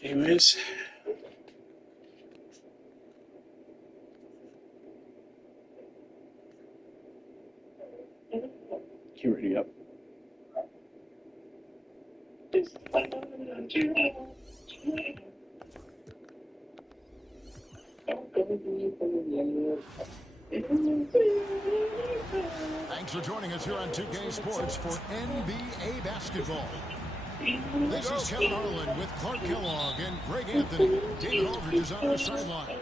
Anyways, you ready up? Thanks for joining us here on 2K Sports for NBA basketball. This is Kevin Harlan with Clark Kellogg and Greg Anthony. David Aldridge is on our sideline.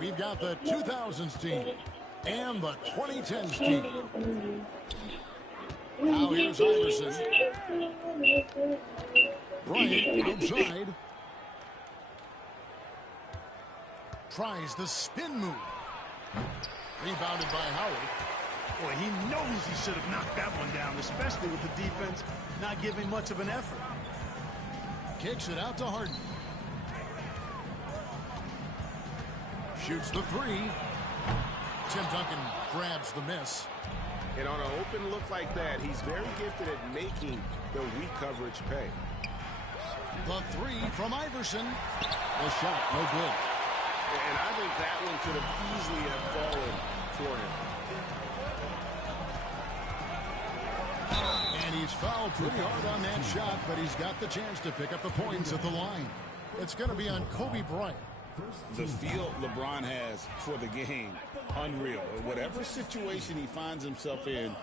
We've got the 2000s team and the 2010s team. Now here's Iverson. Bryant outside. Tries the spin move. Rebounded by Howard. Boy, he knows he should have knocked that one down, especially with the defense not giving much of an effort. Kicks it out to Harden. Shoots the three. Tim Duncan grabs the miss. And on an open look like that, he's very gifted at making the weak coverage pay. The three from Iverson. The shot, no good. And I think that one could have easily have fallen for him. And he's fouled pretty hard on that shot, but he's got the chance to pick up the points at the line. It's going to be on Kobe Bryant. The feel LeBron has for the game, unreal. Whatever situation he finds himself in,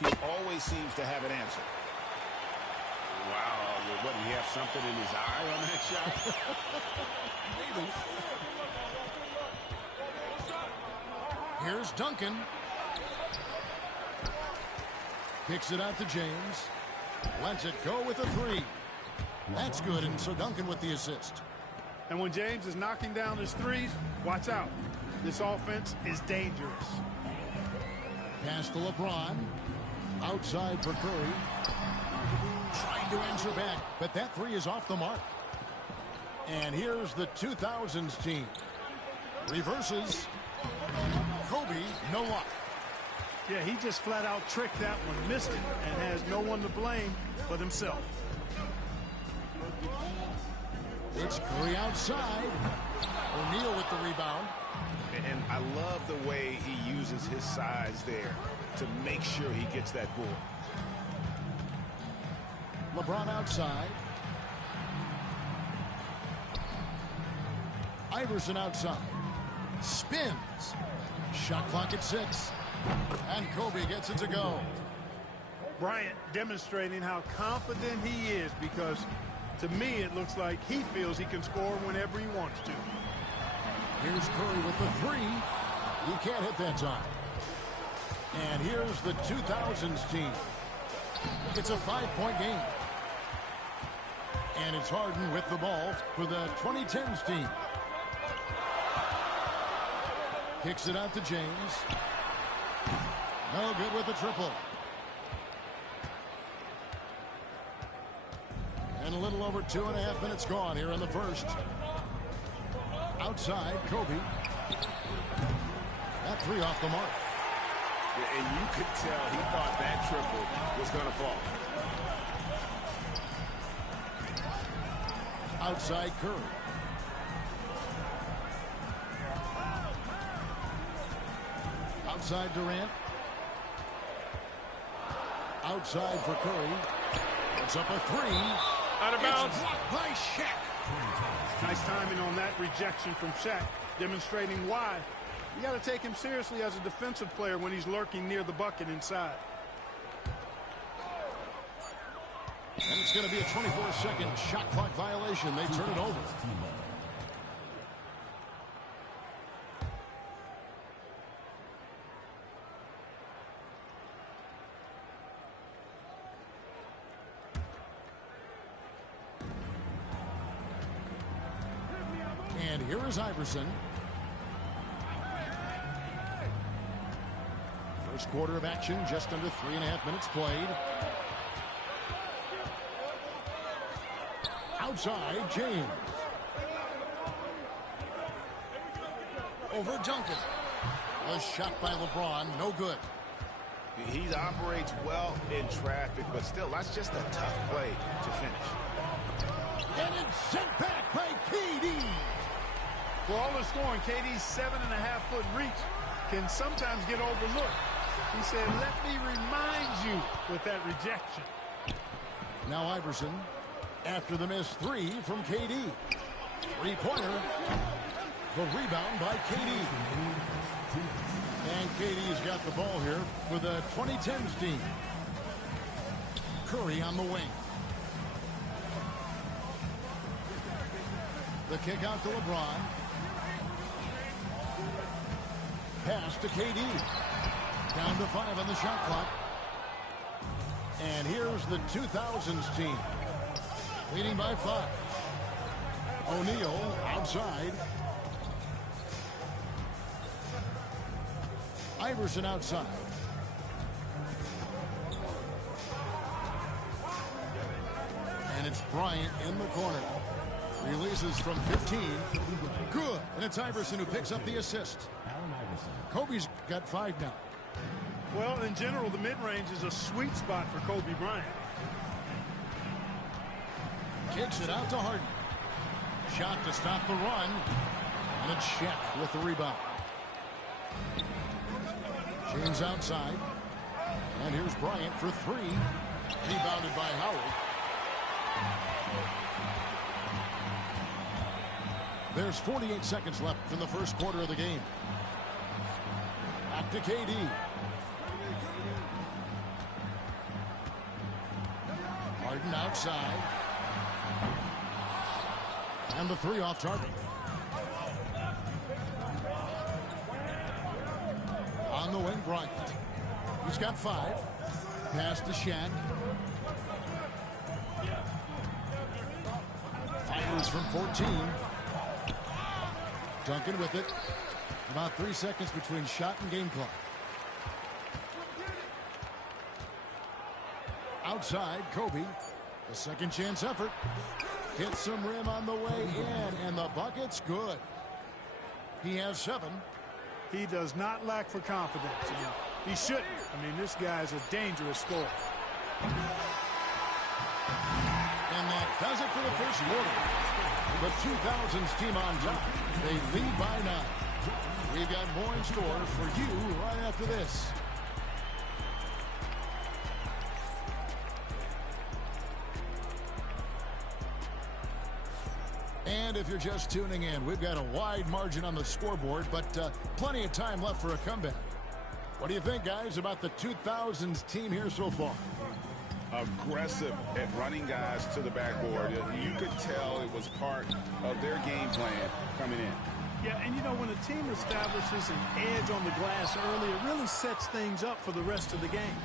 he always seems to have an answer. Wow, what, did he have something in his eye on that shot? Maybe. Here's Duncan. Kicks it out to James. Lets it go with a three. That's good, and so Duncan with the assist. And when James is knocking down his threes, watch out. This offense is dangerous. Pass to LeBron. Outside for Curry. Trying to answer back, but that three is off the mark. And here's the 2000s team. Reverses. Kobe, no luck. Yeah, he just flat out tricked that one, missed it, and has no one to blame but himself. It's Curry outside. O'Neal with the rebound. And I love the way he uses his size there to make sure he gets that ball. LeBron outside. Iverson outside. Spins. Shot clock at 6. And Kobe gets it to go. Bryant demonstrating how confident he is, because to me it looks like he feels he can score whenever he wants to. Here's Curry with the three. He can't hit that time. And here's the 2000s team. It's a 5-point game. And it's Harden with the ball for the 2010s team. Kicks it out to James. No good with the triple. And a little over 2.5 minutes gone here in the first. Outside, Kobe. That three off the mark. Yeah, and you could tell he thought that triple was going to fall. Outside Curry. Outside Durant. Outside for Curry. It's up a three. Out of bounds. It's blocked by Shaq. Nice timing on that rejection from Shaq, demonstrating why you got to take him seriously as a defensive player when he's lurking near the bucket inside. And it's going to be a 24-second shot clock violation. They turn it over. And here is Iverson. First quarter of action, just under 3.5 minutes played. Outside, James. Over Duncan. A shot by LeBron, no good. He operates well in traffic, but still, that's just a tough play to finish. And it's sent back by For all the scoring, KD's 7.5-foot reach can sometimes get overlooked. He said, let me remind you with that rejection. Now Iverson after the missed three from KD. Three-pointer. The rebound by KD. And KD's got the ball here for the 2010s team. Curry on the wing. The kick out to LeBron. Pass to KD. Down to 5 on the shot clock. And here's the 2000s team. Leading by 5. O'Neal outside. Iverson outside. And it's Bryant in the corner. Releases from 15. Good. And it's Iverson who picks up the assist. Kobe's got 5 now. Well, in general, the mid-range is a sweet spot for Kobe Bryant. Kicks it out to Harden. Shot to stop the run. And it's Shaq with the rebound. James outside. And here's Bryant for 3. Rebounded by Howard. There's 48 seconds left in the first quarter of the game. Back to KD. Harden outside. And the 3 off target. On the wing, Bryant. He's got 5. Pass to Shaq. Fires from 14. Duncan with it. About 3 seconds between shot and game clock. Outside, Kobe. A second chance effort. Hits some rim on the way in, and the bucket's good. He has 7. He does not lack for confidence. He shouldn't. I mean, this guy's a dangerous scorer. And that does it for the first quarter. The 2000s team on top. They lead by 9. We've got more in store for you right after this. And if you're just tuning in, we've got a wide margin on the scoreboard, but plenty of time left for a comeback. What do you think, guys, about the 2000s team here so far? Aggressive at running guys to the backboard. You could tell it was part of their game plan coming in. Yeah, and you know, when a team establishes an edge on the glass early, it really sets things up for the rest of the game.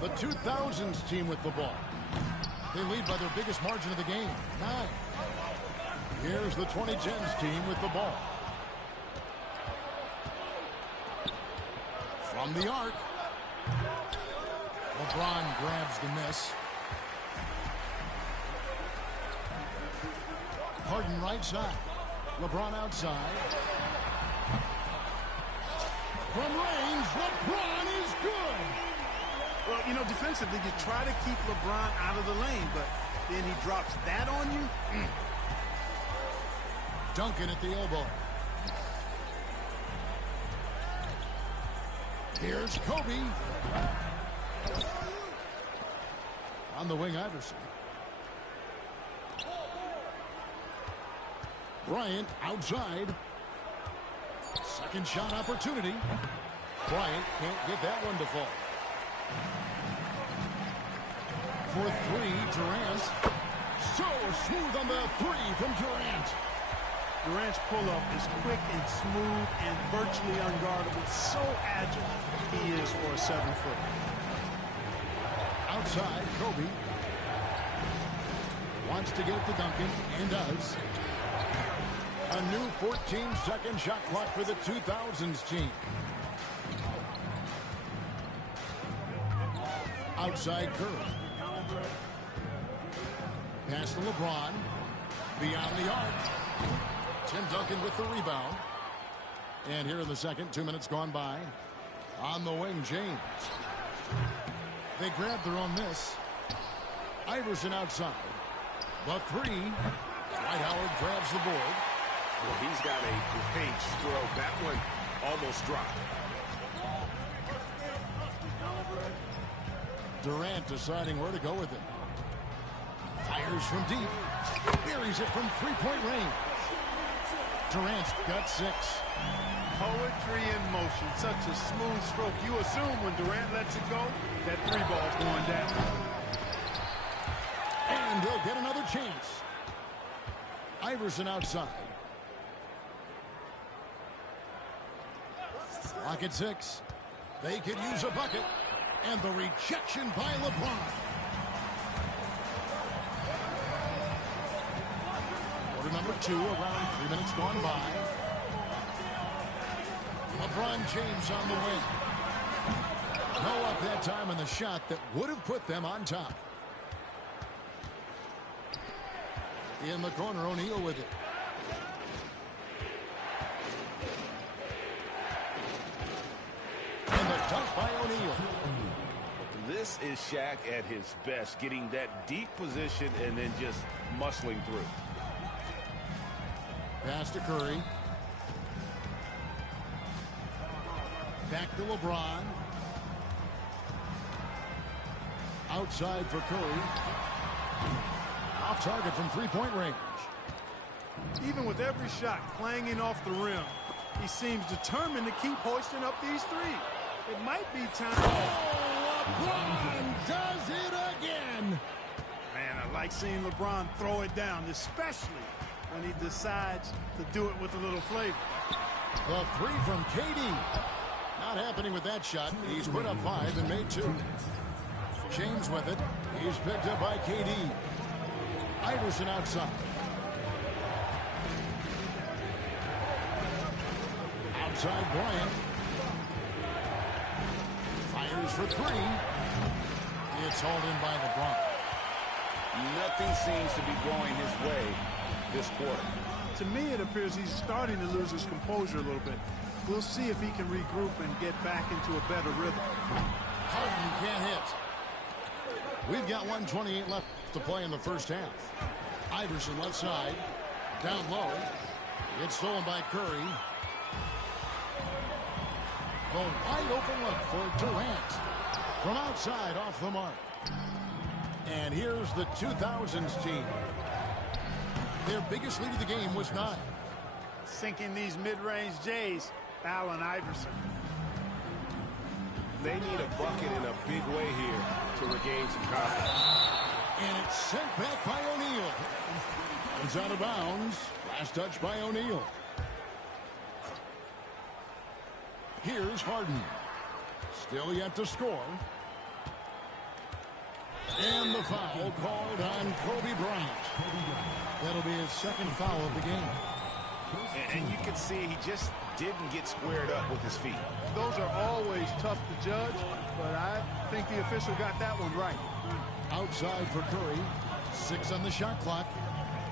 The 2000s team with the ball. They lead by their biggest margin of the game, 9. Here's the 2010s team with the ball. From the arc. LeBron grabs the miss. Harden right side. LeBron outside. From range, LeBron is good. Well, you know, defensively, you try to keep LeBron out of the lane, but then he drops that on you. Duncan at the elbow. Here's Kobe. On the wing, Iverson. Bryant outside. Second shot opportunity. Bryant can't get that one to fall. For 3, Durant. So smooth on the 3 from Durant. Durant's pull-up is quick and smooth and virtually unguardable. So agile he is for a 7-footer. Outside, Kobe. Wants to get it to Duncan, and does. A new 14-second shot clock for the 2000s team. Outside Curry. Pass to LeBron. Beyond the arc. Tim Duncan with the rebound. And here in the second, 2 minutes gone by. On the wing, James. They grab their own miss. Iverson outside. The 3. Dwight Howard grabs the board. Well, he's got a great stroke. That one almost dropped. Durant deciding where to go with it. Fires from deep. Buries it from three-point range. Durant's got 6. Poetry in motion. Such a smooth stroke. You assume when Durant lets it go, that 3-ball's going down. And they'll get another chance. Iverson outside. Clock at 6. They could use a bucket. And the rejection by LeBron. Quarter number 2, around 3 minutes gone by. LeBron James on the win. No up that time on the shot that would have put them on top. In the corner, O'Neal with it. And the dunk by O'Neal. This is Shaq at his best, getting that deep position and then just muscling through. Pass to Curry. Back to LeBron. Outside for Curry. Off target from three-point range. Even with every shot clanging off the rim, he seems determined to keep hoisting up these threes. It might be time. Oh, LeBron does it again. Man, I like seeing LeBron throw it down, especially when he decides to do it with a little flavor. The 3 from KD. Not happening with that shot. He's put up 5 and made 2. James with it. He's picked up by KD. Iverson outside. Outside Bryant. Fires for 3. It's hauled in by LeBron. Nothing seems to be going his way this quarter. To me, it appears he's starting to lose his composure a little bit. We'll see if he can regroup and get back into a better rhythm. Harden can't hit. We've got 1:28 left to play in the first half. Iverson left side. Down low. It's stolen by Curry. The wide open look for Durant. From outside, off the mark. And here's the 2000s team. Their biggest lead of the game was 9. Sinking these mid-range J's, Allen Iverson. They need a bucket in a big way here to regain some confidence. And it's sent back by O'Neal. It's out of bounds. Last touch by O'Neal. Here's Harden. Still yet to score. And the foul called on Kobe Bryant. That'll be his second foul of the game. And you can see he just didn't get squared up with his feet. Those are always tough to judge, but I think the official got that one right. Outside for Curry. 6 on the shot clock.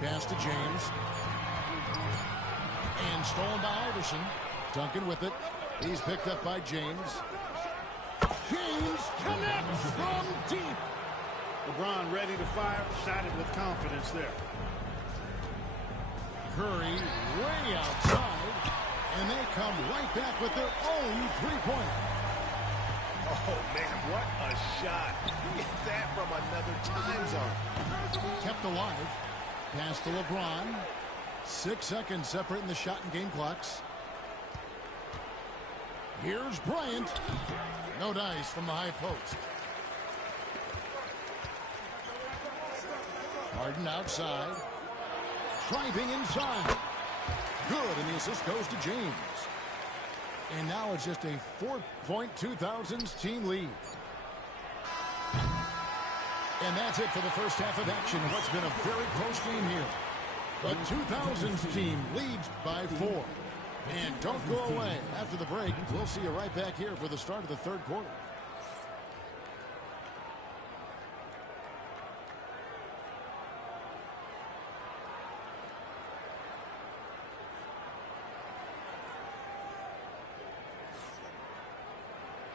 Pass to James. And stolen by Iverson. Duncan with it. He's picked up by James. James connects from deep. LeBron ready to fire. Shot it with confidence there. Curry way outside. And they come right back with their own three-pointer. Oh, man, what a shot. Get that from another time zone. Kept alive. Pass to LeBron. 6 seconds separating the shot and game clocks. Here's Bryant. No dice from the high post. Harden outside. Driving inside. Good, and the assist goes to James. And now it's just a 4-point 2000s team lead. And that's it for the first half of action. What's been a very close game here. The 2000s team leads by 4. And don't go away. After the break, we'll see you right back here for the start of the third quarter.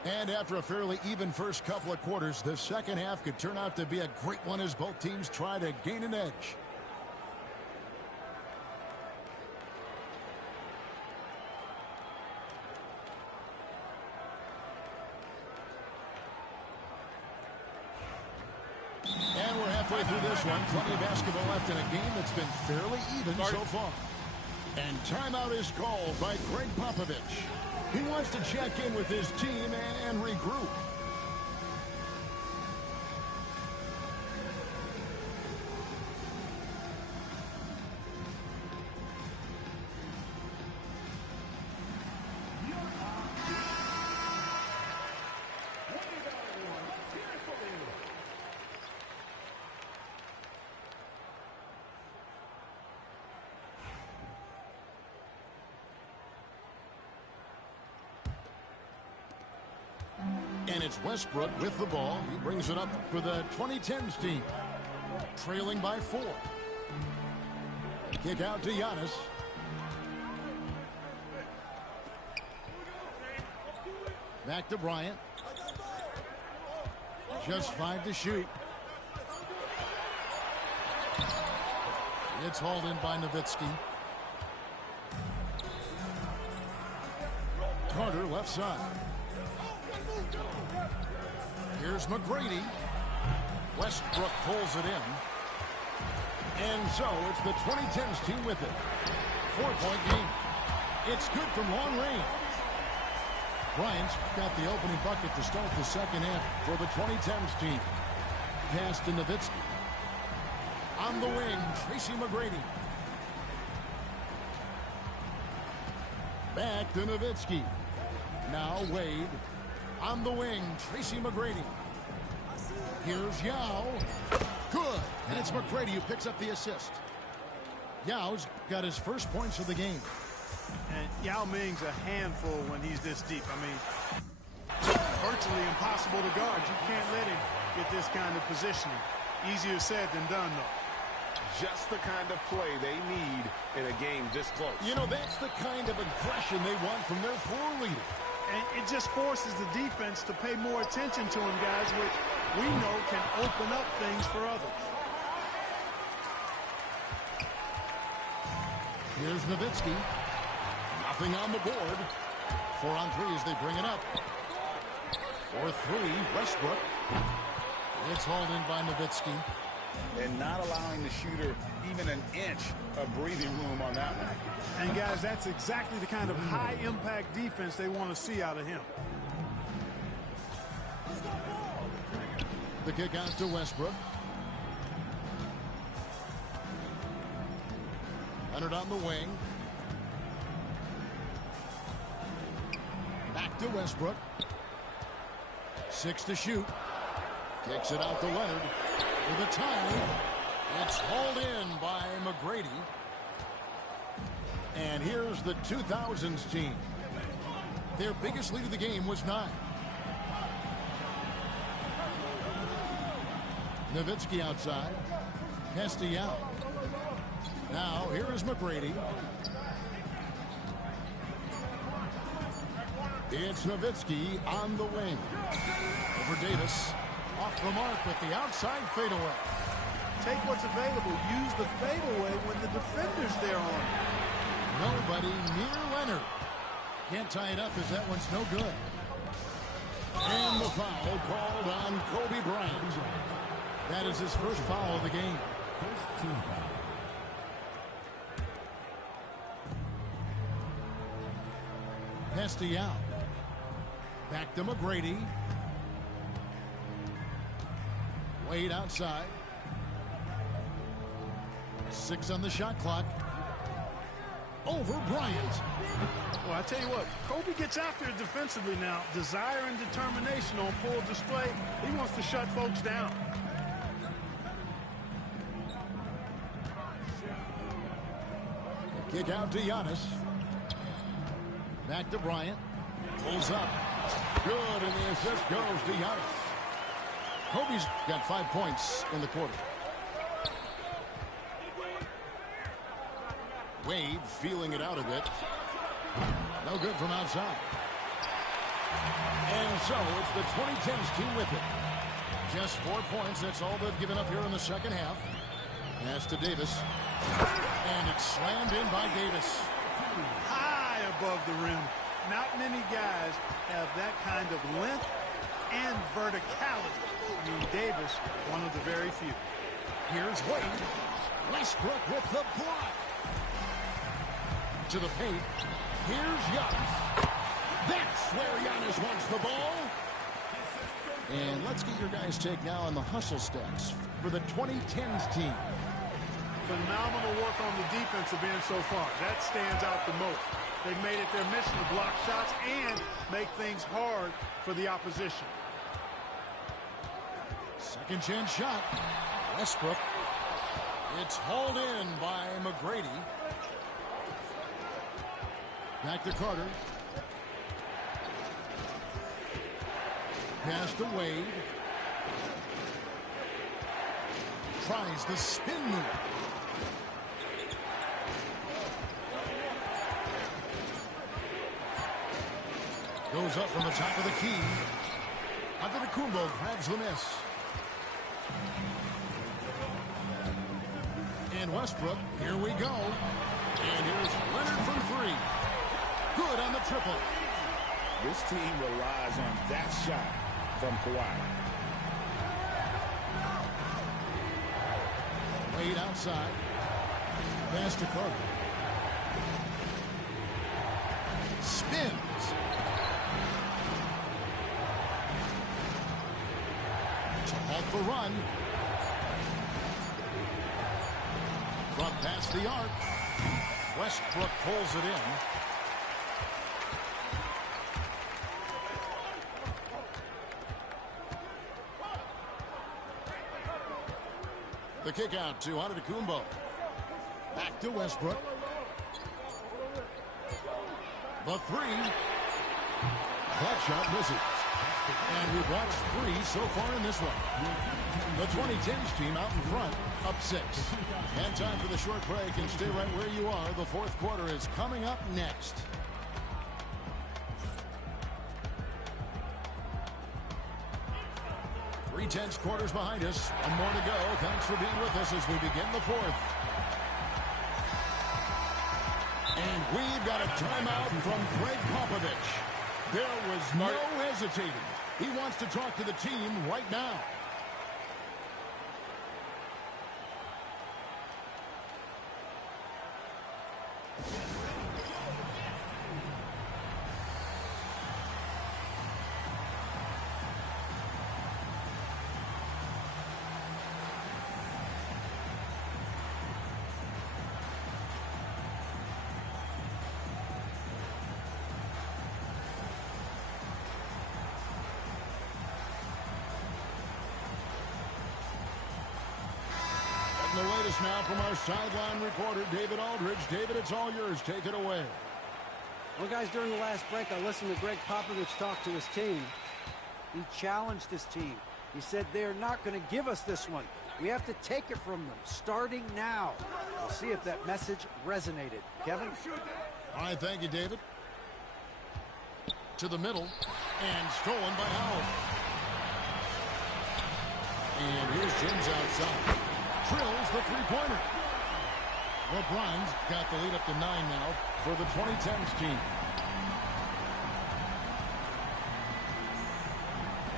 And after a fairly even first couple of quarters, the second half could turn out to be a great one as both teams try to gain an edge. halfway through this one. Plenty of basketball left in a game that's been fairly even so far. And timeout is called by Greg Popovich. He wants to check in with his team and regroup. And it's Westbrook with the ball. He brings it up for the 2010s team. Trailing by 4. Kick out to Giannis. Back to Bryant. Just 5 to shoot. It's hauled in by Nowitzki. Carter left side. Here's McGrady. Westbrook pulls it in. And so it's the 2010s team with it. 4-point game. It's good from long range. Bryant's got the opening bucket to start the second half for the 2010s team. Pass to Nowitzki. On the wing, Tracy McGrady. Back to Nowitzki. Now Wade. On the wing, Tracy McGrady. Here's Yao. Good. And it's McGrady who picks up the assist. Yao's got his first points of the game. And Yao Ming's a handful when he's this deep. I mean, virtually impossible to guard. You can't let him get this kind of positioning. Easier said than done, though. Just the kind of play they need in a game this close. You know, that's the kind of aggression they want from their floor leader. And it just forces the defense to pay more attention to him, guys, which we know can open up things for others. Here's Nowitzki. Nothing on the board. 4 on 3 as they bring it up. For 3, Westbrook. It's hauled in by Nowitzki. And not allowing the shooter even an inch of breathing room on that one. And, guys, that's exactly the kind of high-impact defense they want to see out of him. The kick out to Westbrook. Leonard on the wing. Back to Westbrook. 6 to shoot. Kicks it out to Leonard. For the tie, it's hauled in by McGrady. And here's the 2000s team. Their biggest lead of the game was 9. Nowitzki outside. Pass to Yao. Now, here is McGrady. It's Nowitzki on the wing. Over Davis. Off the mark with the outside fadeaway. Take what's available. Use the fadeaway when the defender's there on it. Nobody near Leonard. Can't tie it up as that one's no good. And the foul called on Kobe Bryant. That is his first foul of the game. First team foul. Pass to Yao. Back to McGrady. Wade outside. 6 on the shot clock. Over Bryant. Well, I tell you what, Kobe gets after it defensively now. Desire and determination on full display. He wants to shut folks down. Kick out to Giannis. Back to Bryant. Pulls up. Good, and the assist goes to Giannis. Kobe's got 5 points in the quarter. Wade feeling it out a bit. No good from outside. And so it's the 2010s team with it. Just 4 points. That's all they've given up here in the second half. Pass to Davis. And it's slammed in by Davis. High above the rim. Not many guys have that kind of length and verticality. I mean, Davis, one of the very few. Here's Wade. Westbrook with the block. To the paint. Here's Giannis. That's where Giannis wants the ball. And let's get your guys' take now on the hustle stats for the 2010s team. Phenomenal work on the defensive end so far. That stands out the most. They've made it their mission to block shots and make things hard for the opposition. Second chance shot. Westbrook. It's hauled in by McGrady. Back to Carter. Pass to Wade. Tries the spin move. Goes up from the top of the key. Antetokounmpo grabs the miss. And Westbrook, here we go. And here's Leonard from three. Good on the triple. This team relies on that shot from Kawhi. Wade outside. Pass to Carter. Spins. To halt the run. From past the arc. Westbrook pulls it in. The kick out to Antetokounmpo. Back to Westbrook. The three. That shot misses. And we've watched three so far in this one. The 2010s team out in front, up 6. And time for the short break, and stay right where you are. The fourth quarter is coming up next. 3/10 quarters behind us. One more to go. Thanks for being with us as we begin the fourth. And we've got a timeout from Greg Popovich. There was no hesitating. He wants to talk to the team right now. The latest now from our sideline reporter, David Aldridge. David, it's all yours. Take it away. Well, guys, during the last break, I listened to Greg Popovich talk to his team. He challenged his team. He said they're not going to give us this one. We have to take it from them, starting now. We'll see if that message resonated. Kevin? All right, thank you, David. To the middle, and stolen by Howard. And here's James outside. Drills the three-pointer. LeBron's got the lead up to 9 now for the 2010s team.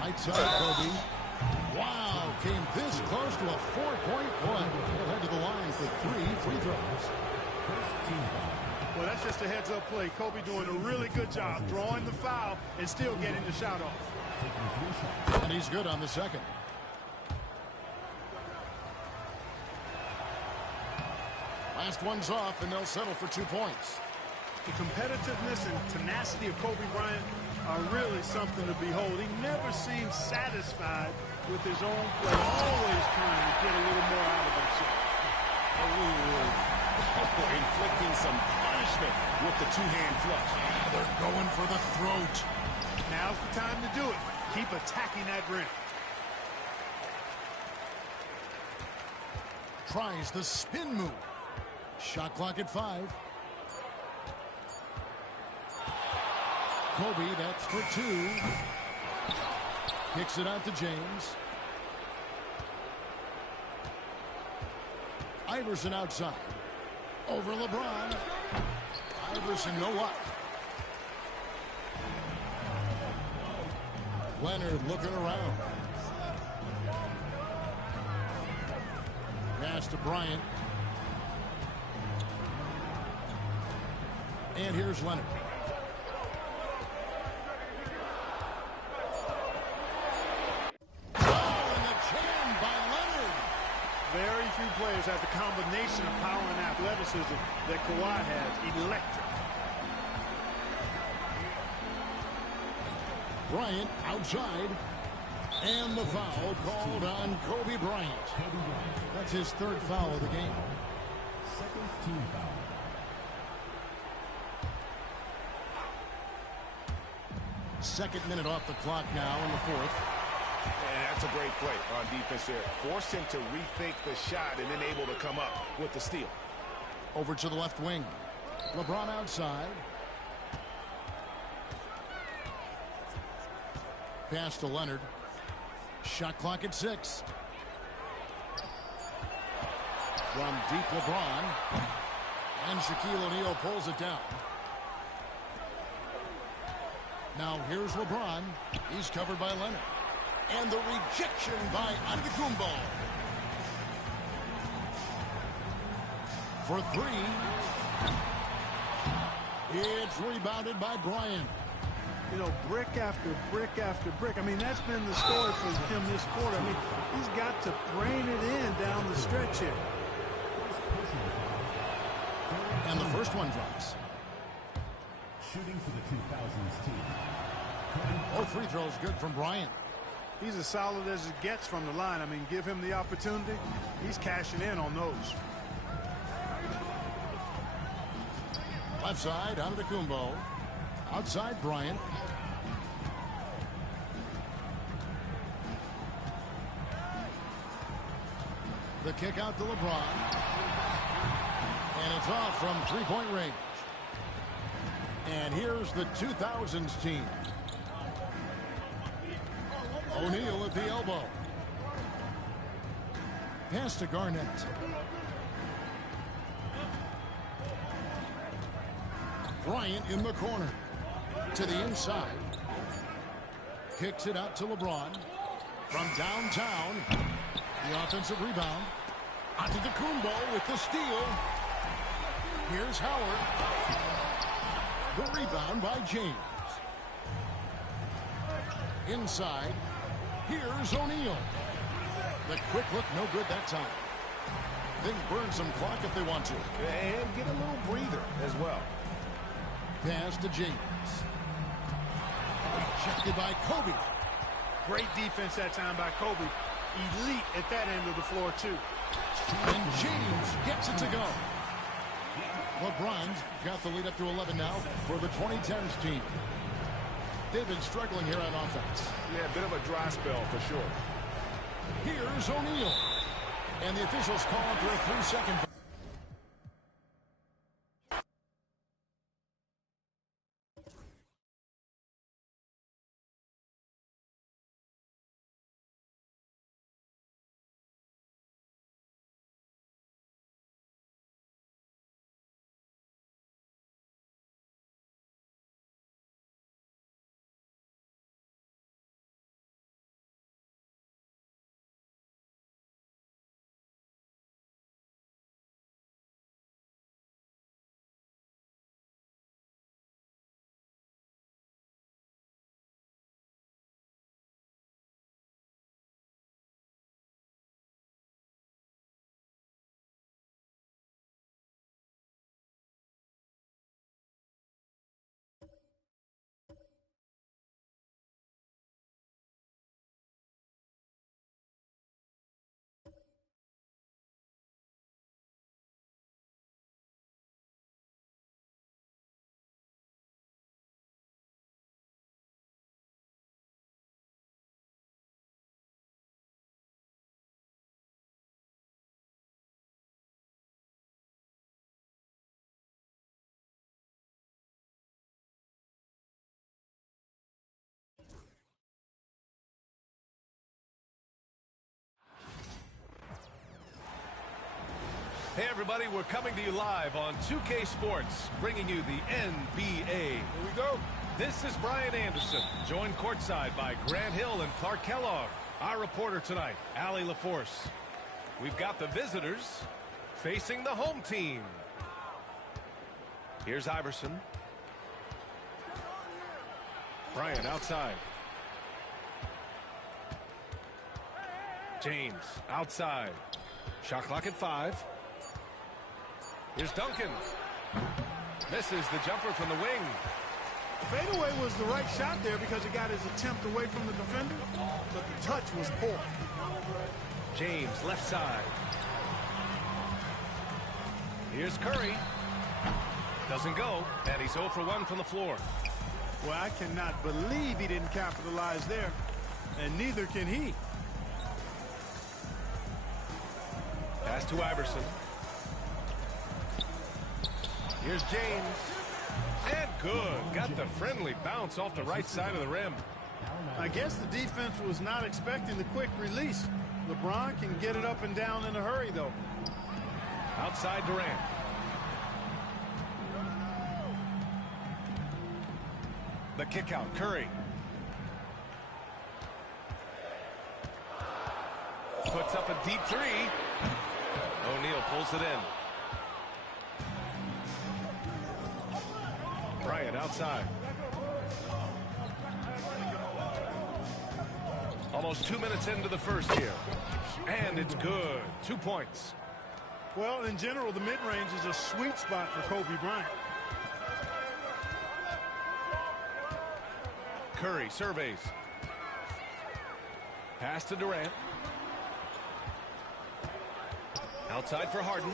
Right side, Kobe. Wow, came this close to a 4-point play. He'll head to the line for 3 free throws. Well, that's just a heads-up play. Kobe doing a really good job drawing the foul and still getting the shot off. And he's good on the second. Last one's off, and they'll settle for 2 points. The competitiveness and tenacity of Kobe Bryant are really something to behold. He never seems satisfied with his own play, always trying to get a little more out of himself. Inflicting some punishment with the two-hand flush. They're going for the throat. Now's the time to do it. Keep attacking that rim. Tries the spin move. Shot clock at 5. Kobe, that's for 2. Kicks it out to James. Iverson outside. Over LeBron. Iverson, no luck. Leonard looking around. Pass to Bryant. And here's Leonard. Oh, and the jam by Leonard. Very few players have the combination of power and athleticism that Kawhi has. Electric. Bryant outside. And the foul called on Kobe Bryant. That's his third foul of the game. Second team foul. Second minute off the clock now in the fourth. And that's a great play on defense there. Forced him to rethink the shot and then able to come up with the steal. Over to the left wing. LeBron outside. Pass to Leonard. Shot clock at 6. From deep LeBron. And Shaquille O'Neal pulls it down. Now here's LeBron. He's covered by Leonard. And the rejection by Antetokounmpo. For 3. It's rebounded by Bryant. You know, brick after brick after brick. I mean, that's been the story for him this quarter. I mean, he's got to brain it in down the stretch here. And the first one drops. Shooting for the 2000s team. Both free throws good from Bryant. He's as solid as it gets from the line. I mean, give him the opportunity. He's cashing in on those. Left side, Antetokounmpo. Outside, Bryant. The kick out to LeBron. And it's off from three-point range. And here's the 2000s team. O'Neal at the elbow. Pass to Garnett. Bryant in the corner. To the inside. Kicks it out to LeBron. From downtown. The offensive rebound. Antetokounmpo with the steal. Here's Howard. The rebound by James. Inside. Here's O'Neal. The quick look, no good that time. They can burn some clock if they want to. And get a little breather as well. Pass to James. Rejected by Kobe. Great defense that time by Kobe. Elite at that end of the floor, too. And James gets it to go. LeBron's got the lead up to 11 now for the 2010s team. They've been struggling here on offense. Yeah, a bit of a dry spell for sure. Here's O'Neal. And the officials calling for a 3-second. Hey everybody, we're coming to you live on 2K Sports, bringing you the NBA. Here we go. This is Brian Anderson, joined courtside by Grant Hill and Clark Kellogg. Our reporter tonight, Allie LaForce. We've got the visitors facing the home team. Here's Iverson. Bryant outside. James outside. Shot clock at 5. Here's Duncan. Misses the jumper from the wing. Fadeaway was the right shot there because he got his attempt away from the defender, but the touch was poor. James left side. Here's Curry. Doesn't go, and he's 0 for 1 from the floor. Well, I cannot believe he didn't capitalize there, and neither can he. Pass to Iverson. Here's James. And good. Got the friendly bounce off the right side of the rim. I guess the defense was not expecting the quick release. LeBron can get it up and down in a hurry, though. Outside Durant. The kick out, Curry. Puts up a deep 3. O'Neal pulls it in. Bryant outside. Almost 2 minutes into the first here. And it's good. 2 points. Well, in general, the mid-range is a sweet spot for Kobe Bryant. Curry surveys. Pass to Durant. Outside for Harden.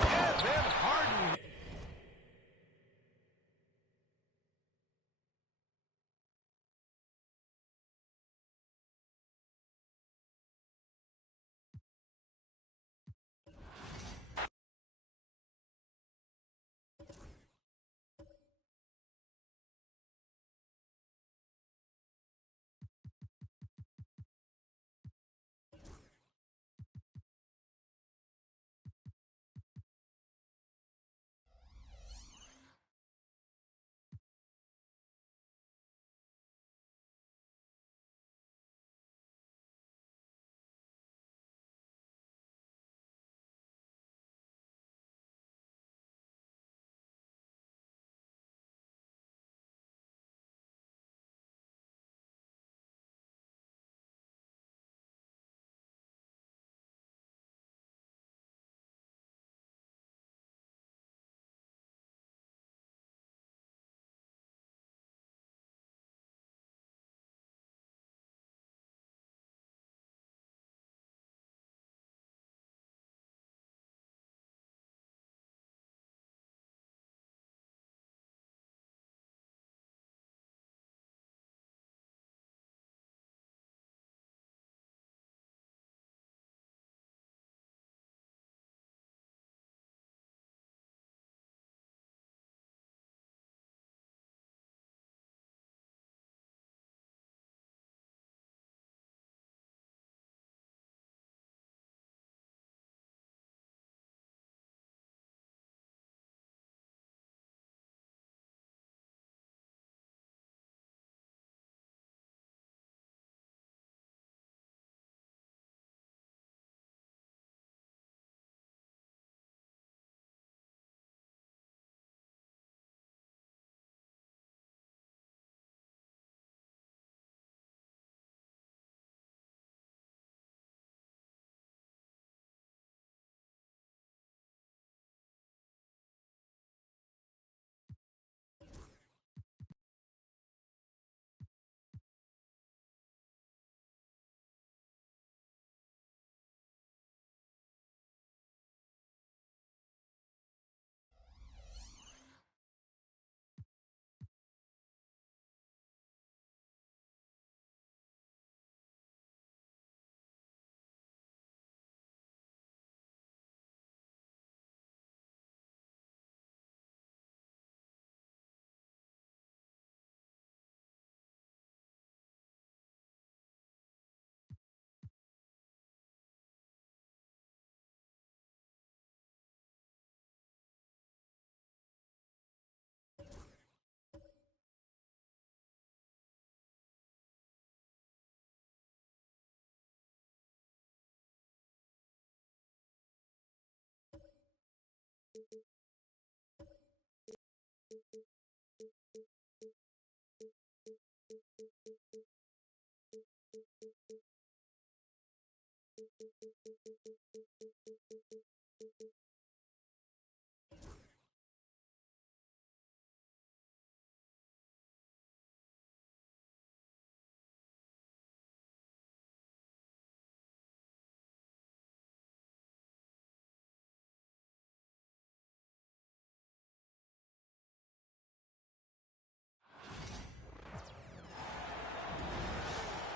And then Harden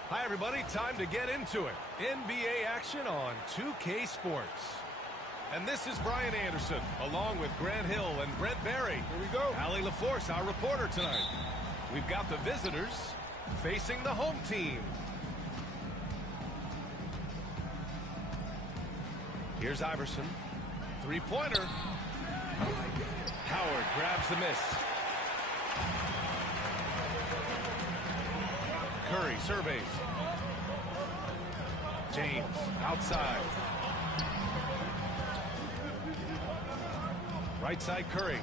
Hi, everybody. Time to get into it. NBA action on 2K Sports. And this is Brian Anderson, along with Grant Hill and Brent Barry. Here we go. Allie LaForce, our reporter tonight. We've got the visitors facing the home team. Here's Iverson. Three-pointer. Howard grabs the miss. Curry surveys. James outside. Right side Curry.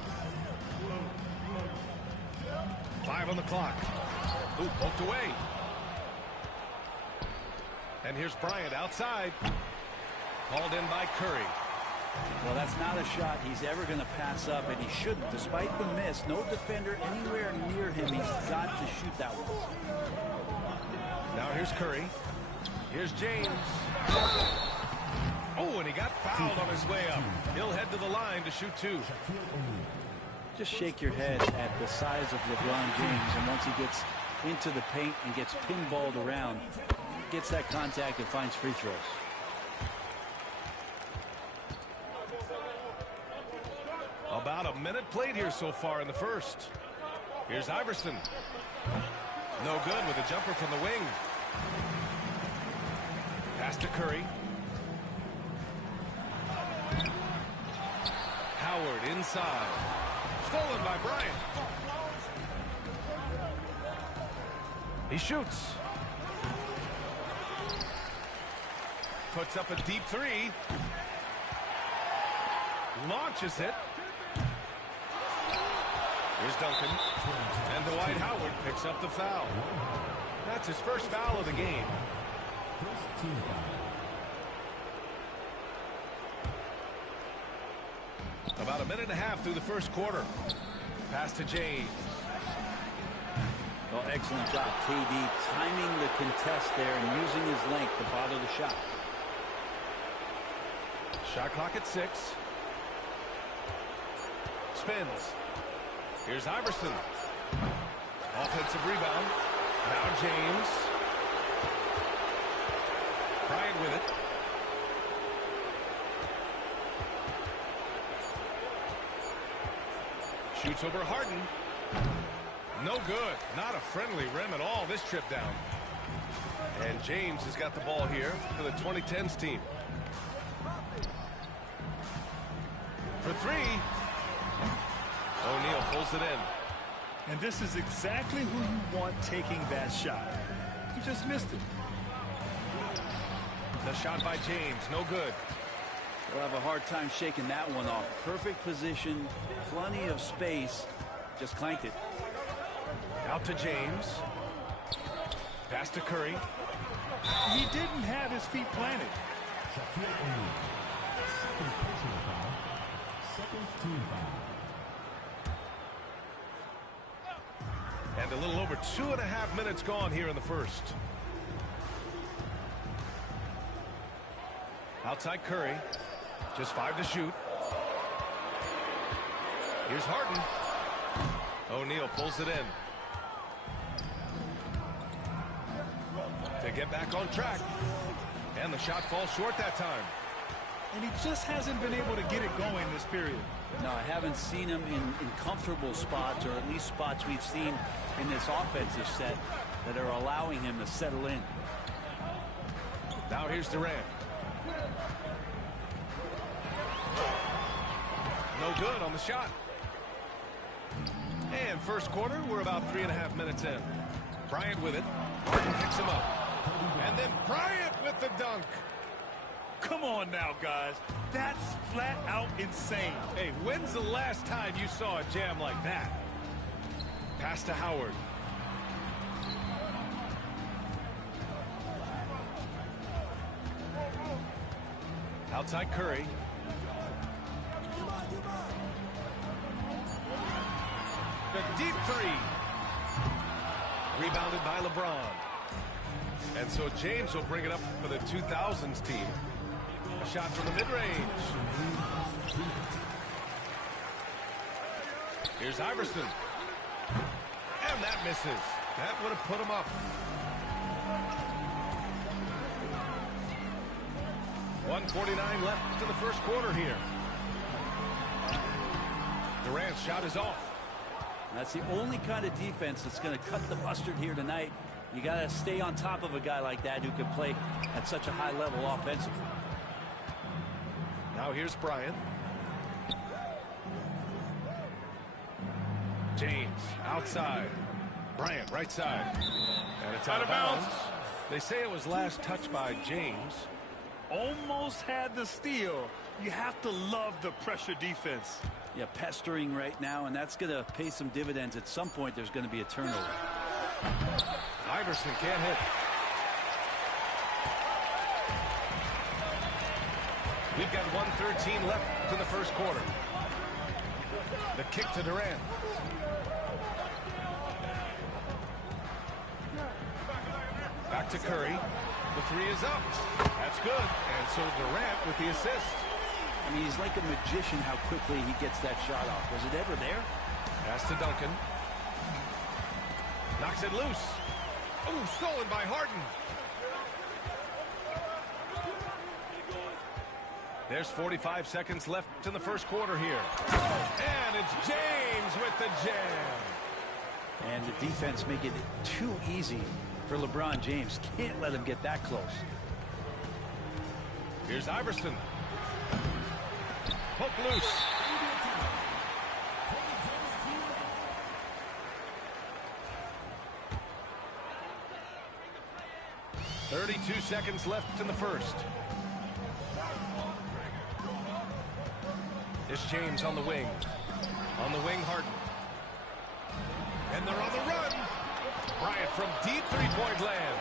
5 on the clock. Ooh, poked away. And here's Bryant outside. Called in by Curry. Well, that's not a shot he's ever going to pass up, and he shouldn't. Despite the miss, no defender anywhere near him. He's got to shoot that one. Now here's Curry. Here's James. Oh, and he got fouled on his way up. He'll head to the line to shoot 2. Just shake your head at the size of LeBron James, and once he gets into the paint and gets pinballed around, gets that contact and finds free throws. About a minute played here so far in the first. Here's Iverson. No good with a jumper from the wing. Pass to Curry. Howard inside. Stolen by Bryant. He shoots. Puts up a deep 3. Launches it. Here's Duncan. And Dwight Howard picks up the foul. That's his first foul of the game. About a minute and a half through the first quarter. Pass to James. Well, excellent job, KD, timing the contest there and using his length to bother the shot. Shot clock at 6. Spins. Here's Iverson. Offensive rebound. Now James. Bryant with it. Shoots over Harden. No good. Not a friendly rim at all this trip down. And James has got the ball here for the 2010s team. For 3. O'Neal pulls it in. And this is exactly who you want taking that shot. He just missed it. The shot by James, no good. We'll have a hard time shaking that one off. Perfect position, plenty of space. Just clanked it. Out to James. Pass to Curry. He didn't have his feet planted. Second team foul. And a little over 2.5 minutes gone here in the first. Outside Curry. Just 5 to shoot. Here's Harden. O'Neal pulls it in. To get back on track. And the shot falls short that time. And he just hasn't been able to get it going this period. No, I haven't seen him in comfortable spots, or at least spots we've seen in this offensive set that are allowing him to settle in. Now here's Durant. No good on the shot. And first quarter, we're about 3.5 minutes in. Bryant with it. Harden picks him up. And then Bryant with the dunk. come on now, guys. That's flat out insane. Hey, when's the last time you saw a jam like that? Pass to Howard. Outside Curry. The deep three. Rebounded by LeBron. And so James will bring it up for the 2000s team. A shot from the mid-range. Here's Iverson. And that misses. That would have put him up. 1:49 left in the first quarter here. Durant's shot is off. That's the only kind of defense that's going to cut the mustard here tonight. You got to stay on top of a guy like that who can play at such a high level offensively. Now here's Bryant. James outside. Bryant right side. And it's out of bounds. They say it was last touched by James. Almost had the steal. You have to love the pressure defense. Yeah, pestering right now, and that's going to pay some dividends. At some point, there's going to be a turnover. Iverson can't hit. We've got 1:13 left in the first quarter. The kick to Durant. Back to Curry. The three is up. That's good. And so Durant with the assist. I mean, he's like a magician how quickly he gets that shot off. Was it ever there? Pass to Duncan. Knocks it loose. Oh, stolen by Harden. There's 45 seconds left in the first quarter here. And it's James with the jam. And the defense make it too easy for LeBron James. Can't let him get that close. Here's Iverson. Poke loose. .32 seconds left in the first. It's James on the wing. On the wing, Harden. And they're on the run. Bryant from deep three-point land.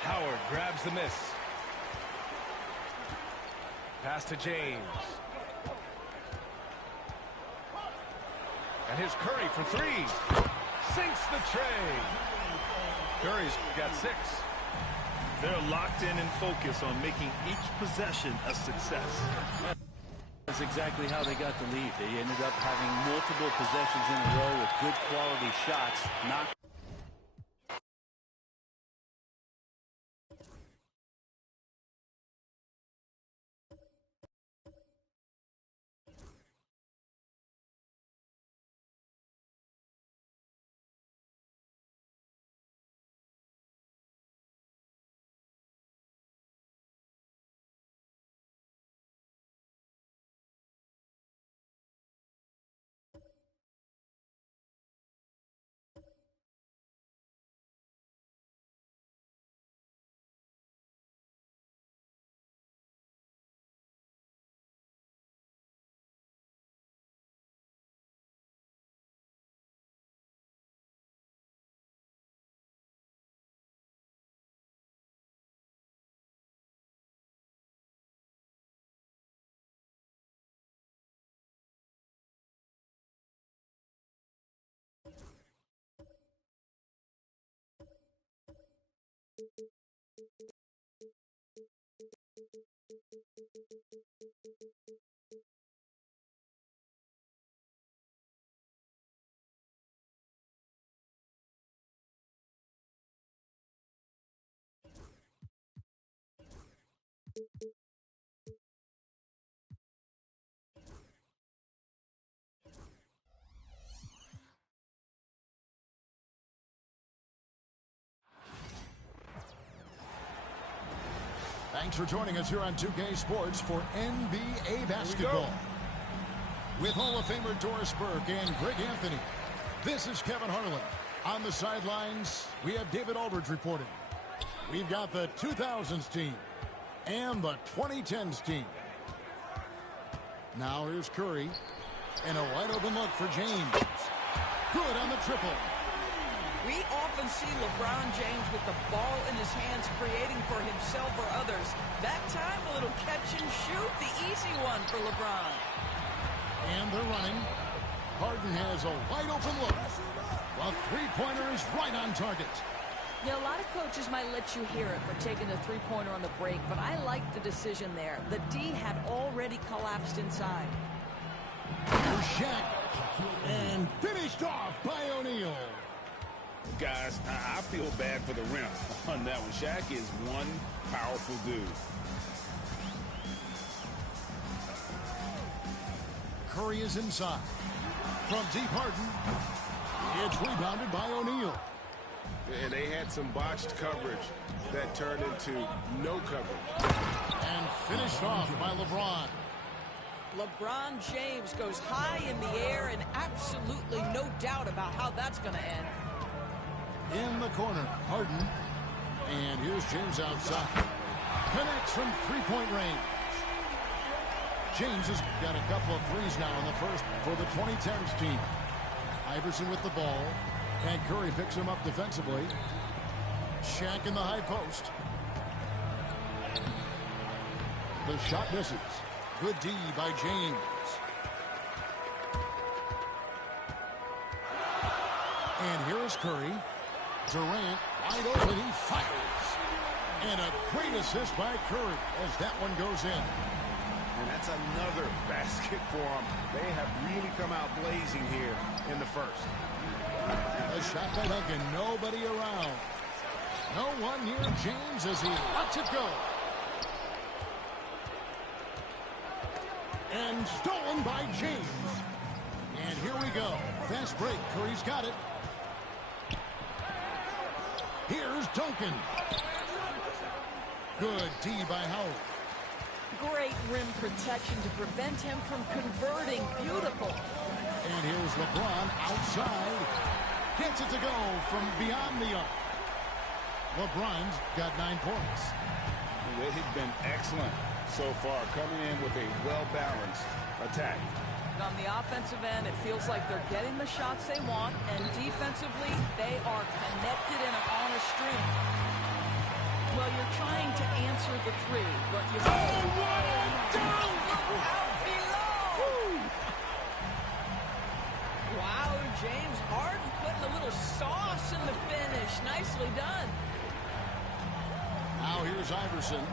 Howard grabs the miss. Pass to James. And here's Curry for three. Sinks the tray. Curry's got 6. They're locked in and focused on making each possession a success. That's exactly how they got the lead. They ended up having multiple possessions in a row with good quality shots. Not Thanks for joining us here on 2K Sports for NBA basketball. With Hall of Famer Doris Burke and Greg Anthony, this is Kevin Harlan. On the sidelines, we have David Aldridge reporting. We've got the 2000s team. and the 2010s team. Now here's Curry. And a wide open look for James. Good on the triple. We often see LeBron James with the ball in his hands creating for himself or others. That time, a little catch and shoot, the easy one for LeBron. And they're running. Harden has a wide open look. The three-pointer is right on target. Yeah, a lot of coaches might let you hear it for taking a three-pointer on the break, but I like the decision there. The D had already collapsed inside. Here's Shaq. And finished off by O'Neal. Guys, I feel bad for the rim on that one. Shaq is one powerful dude. Curry is inside. From deep, Harden. It's rebounded by O'Neal. And they had some botched coverage that turned into no coverage. And finished off by LeBron. LeBron James goes high in the air and absolutely no doubt about how that's going to end. In the corner, Harden. And here's James outside. Connects from three-point range. James has got a couple of threes now in the first for the 2010s team. Iverson with the ball. And Curry picks him up defensively. Shaq in the high post. The shot misses. Good D by James. And here is Curry. Durant wide open. He fires. And a great assist by Curry as that one goes in. And that's another basket for them. They have really come out blazing here in the first. A shot by Duncan. Nobody around. No one near James as he lets it go. And stolen by James. And here we go. Fast break. Curry's got it. Here's Duncan. Good D by Howard. Great rim protection to prevent him from converting. Beautiful. And here's LeBron outside. Gets it to go from beyond the arc. LeBron's got 9 points. They've been excellent so far, coming in with a well-balanced attack. On the offensive end, it feels like they're getting the shots they want, and defensively, they are connected and on a string. Well, you're trying to answer the three, but you... Oh, what a dunk! Out below! Wow, James Harden putting a little sauce in the finish. Nicely done. Now here's Iverson.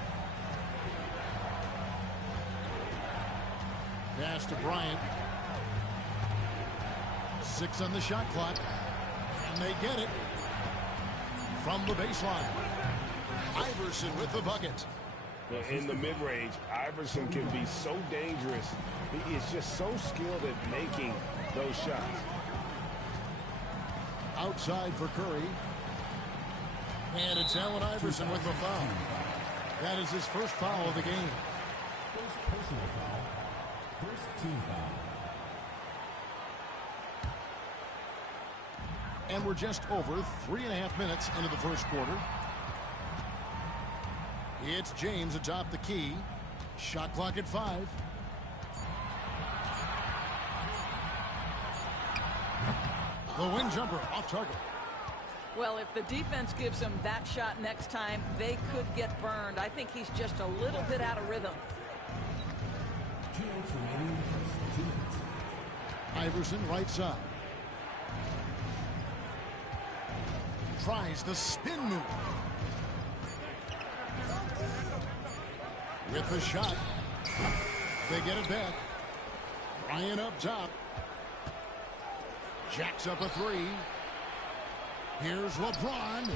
Pass to Bryant. 6 on the shot clock. And they get it from the baseline. Iverson with the bucket. In the mid-range, Iverson can be so dangerous. He is just so skilled at making those shots. Outside for Curry. And it's Allen Iverson with the foul. That is his first foul of the game. First personal foul. First team foul. And we're just over 3.5 minutes into the first quarter. It's James atop the key. Shot clock at 5. The wing jumper off target. Well, if the defense gives him that shot next time, they could get burned. I think he's just a little bit out of rhythm. 2 minutes remaining in the first 2 minutes. Iverson right side. Tries the spin move. With the shot. They get it back. Bryant up top. Jacks up a 3. Here's LeBron.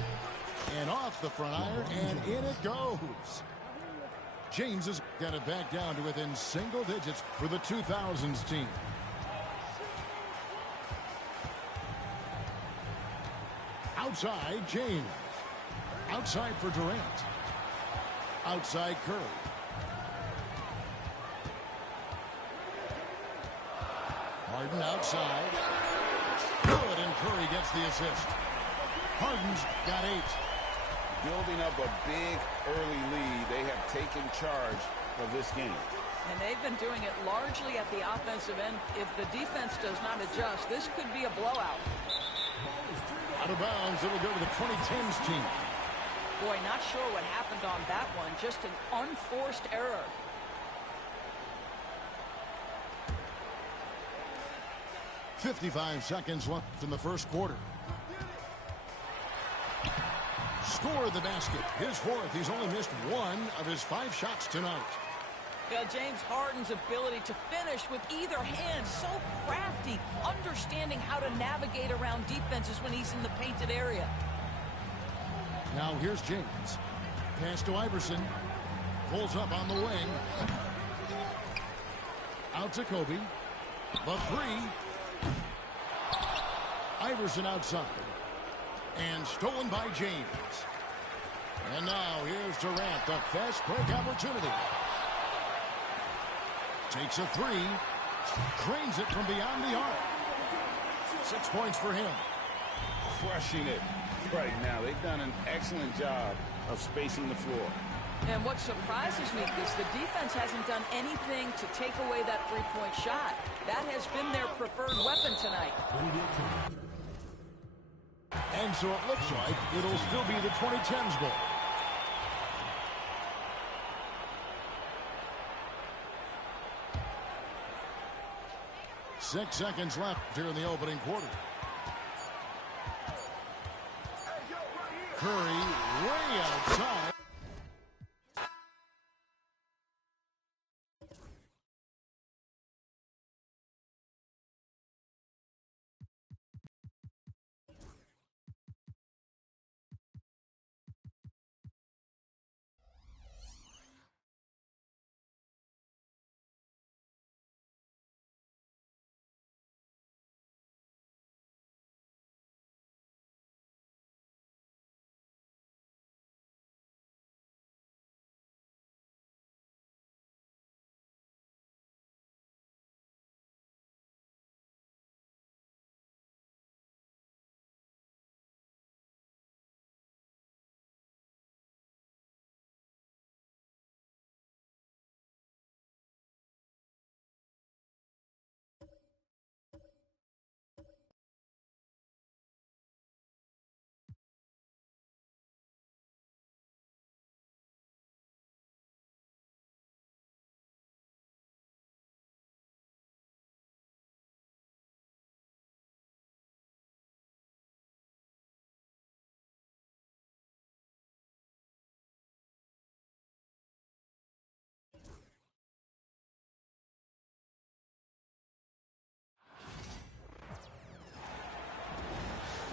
And off the front iron, and in it goes. James has got it back down to within single digits for the 2000s team. Outside, James. Outside for Durant. Outside, Curry. Harden outside. Good, and Curry gets the assist. Harden's got 8. building up a big early lead. They have taken charge of this game. And they've been doing it largely at the offensive end. If the defense does not adjust, this could be a blowout. Out of bounds, it'll go to the 2010s team. Boy, not sure what happened on that one. Just an unforced error. .55 seconds left in the first quarter. Scored the basket. His fourth. He's only missed one of his 5 shots tonight. Yeah, James Harden's ability to finish with either hand, so crafty, understanding how to navigate around defenses when he's in the painted area. Now here's James. Pass to Iverson. Pulls up on the wing. Out to Kobe. The three. Iverson outside. And stolen by James. And now here's Durant, the fast break opportunity. Takes a three. Drains it from beyond the arc. 6 points for him. Crushing it right now. They've done an excellent job of spacing the floor. And what surprises me is the defense hasn't done anything to take away that three-point shot. That has been their preferred weapon tonight. And so it looks like it'll still be the 2010s ball. Six seconds left here in the opening quarter. Curry way outside.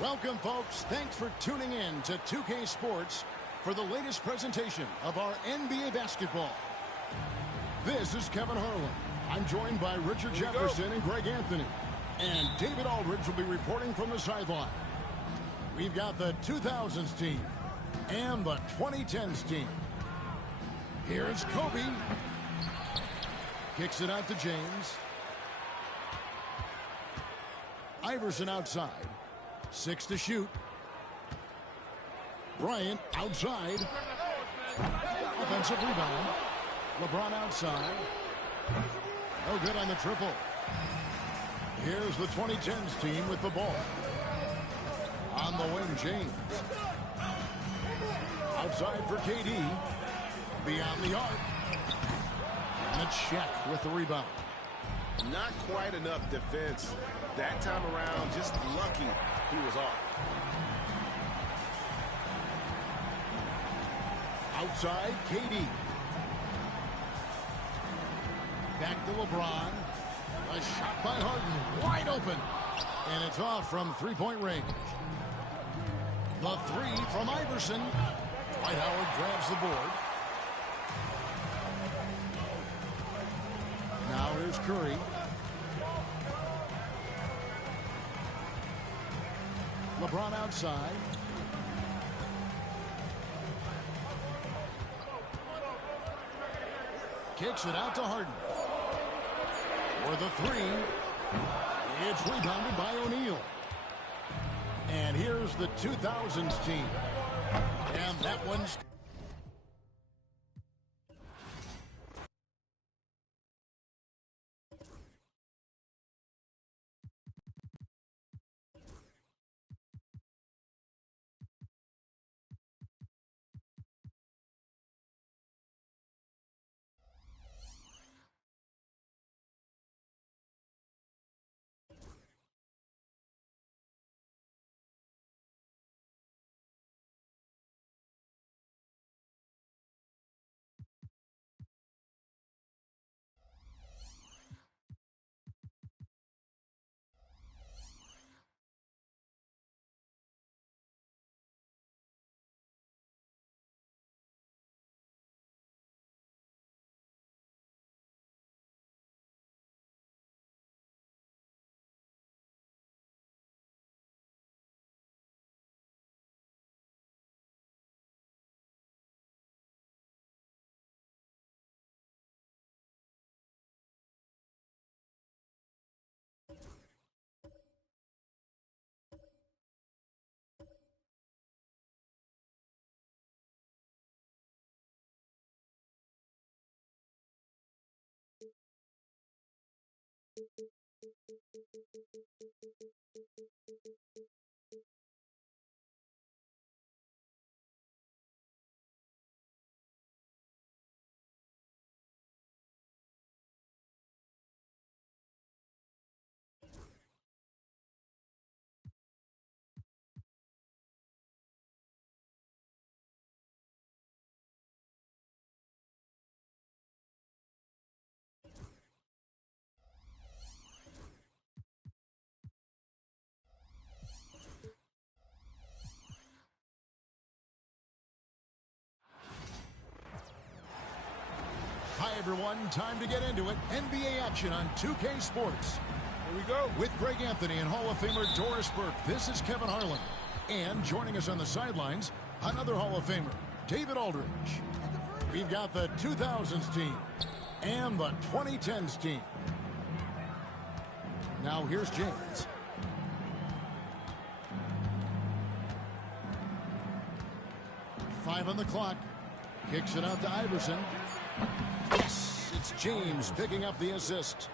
Welcome, folks. Thanks for tuning in to 2K Sports for the latest presentation of our NBA basketball. This is Kevin Harlan. I'm joined by Richard Jefferson and Greg Anthony. And David Aldridge will be reporting from the sideline. We've got the 2000s team and the 2010s team. Here's Kobe. Kicks it out to James. Iverson outside. 6 to shoot. Bryant outside. Offensive rebound. LeBron outside. No good on the triple. Here's the 2010s team with the ball. On the wing, James. Outside for KD. Beyond the arc. And a check with the rebound. Not quite enough defense. That time around, just lucky he was off. Outside, KD. Back to LeBron. A shot by Harden. Wide open. And it's off from three-point range. The three from Iverson. Dwight Howard grabs the board. Now here's Curry. LeBron outside. Kicks it out to Harden. For the three. It's rebounded by O'Neal. And here's the 2000s team. And that one's... Hi, everyone. Time to get into it. NBA action on 2K Sports. Here we go. With Greg Anthony and Hall of Famer Doris Burke, this is Kevin Harlan. And joining us on the sidelines, another Hall of Famer, David Aldridge. We've got the 2000s team and the 2010s team. Now here's James. Five on the clock. Kicks it out to Iverson. Yes, it's James picking up the assist.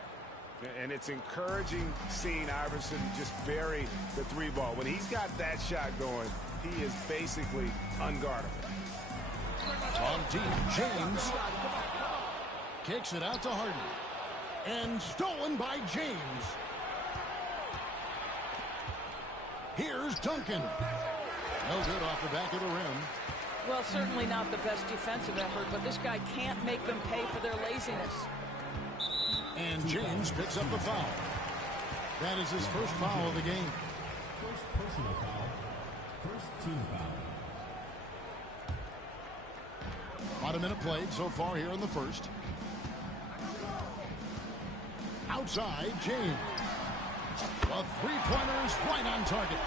And it's encouraging seeing Iverson just bury the three ball. When he's got that shot going, he is basically unguardable. On deep, James kicks it out to Harden. And stolen by James. Here's Duncan. No good off the back of the rim. Well, certainly not the best defensive effort, but this guy can't make them pay for their laziness. And James picks up the foul. That is his first foul of the game. First personal foul. First team foul. About a minute played so far here in the first. Outside, James. The three-pointer's right on target.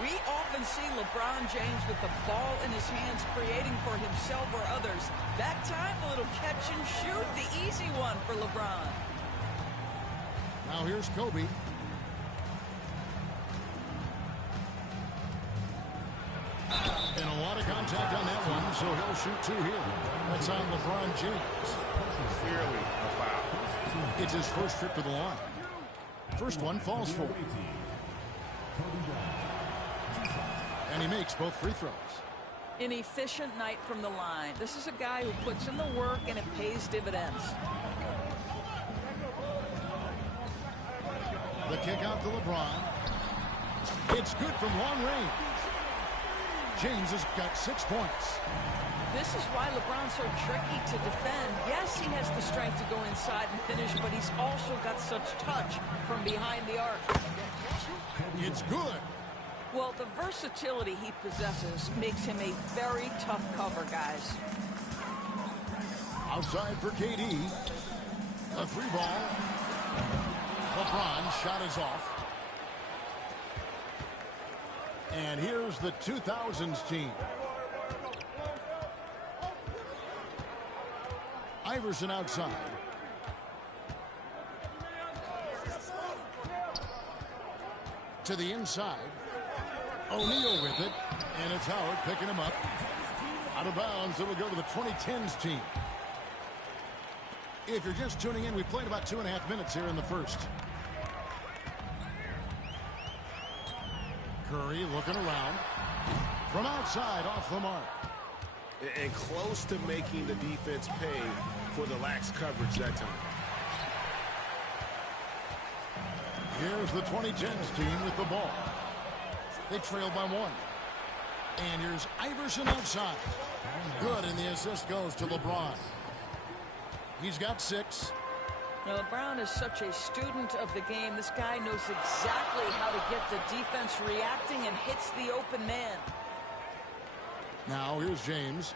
We often see LeBron James with the ball in his hands creating for himself or others. That time, a little catch and shoot, the easy one for LeBron. Now here's Kobe. And a lot of contact on that one, so he'll shoot two here. That's on LeBron James. Clearly a foul. It's his first trip to the line. First one falls for him. And he makes both free throws. An efficient night from the line. This is a guy who puts in the work and it pays dividends. The kick out to LeBron. It's good from long range. James has got 6 points. This is why LeBron's so tricky to defend. Yes, he has the strength to go inside and finish, but he's also got such touch from behind the arc. It's good. Well, the versatility he possesses makes him a very tough cover, guys. Outside for KD. A three ball. LeBron shot is off. And here's the 2000s team. Iverson outside. To the inside. O'Neal with it. And it's Howard picking him up. Out of bounds, it'll go to the 2010s team. If you're just tuning in, we played about 2.5 minutes here in the first. Curry looking around. From outside, off the mark. And close to making the defense pay for the lax coverage that time. Here's the 2010s team with the ball. They trail by 1. And here's Iverson outside. Good, and the assist goes to LeBron. He's got 6. Now, LeBron is such a student of the game. This guy knows exactly how to get the defense reacting and hits the open man. Now here's James.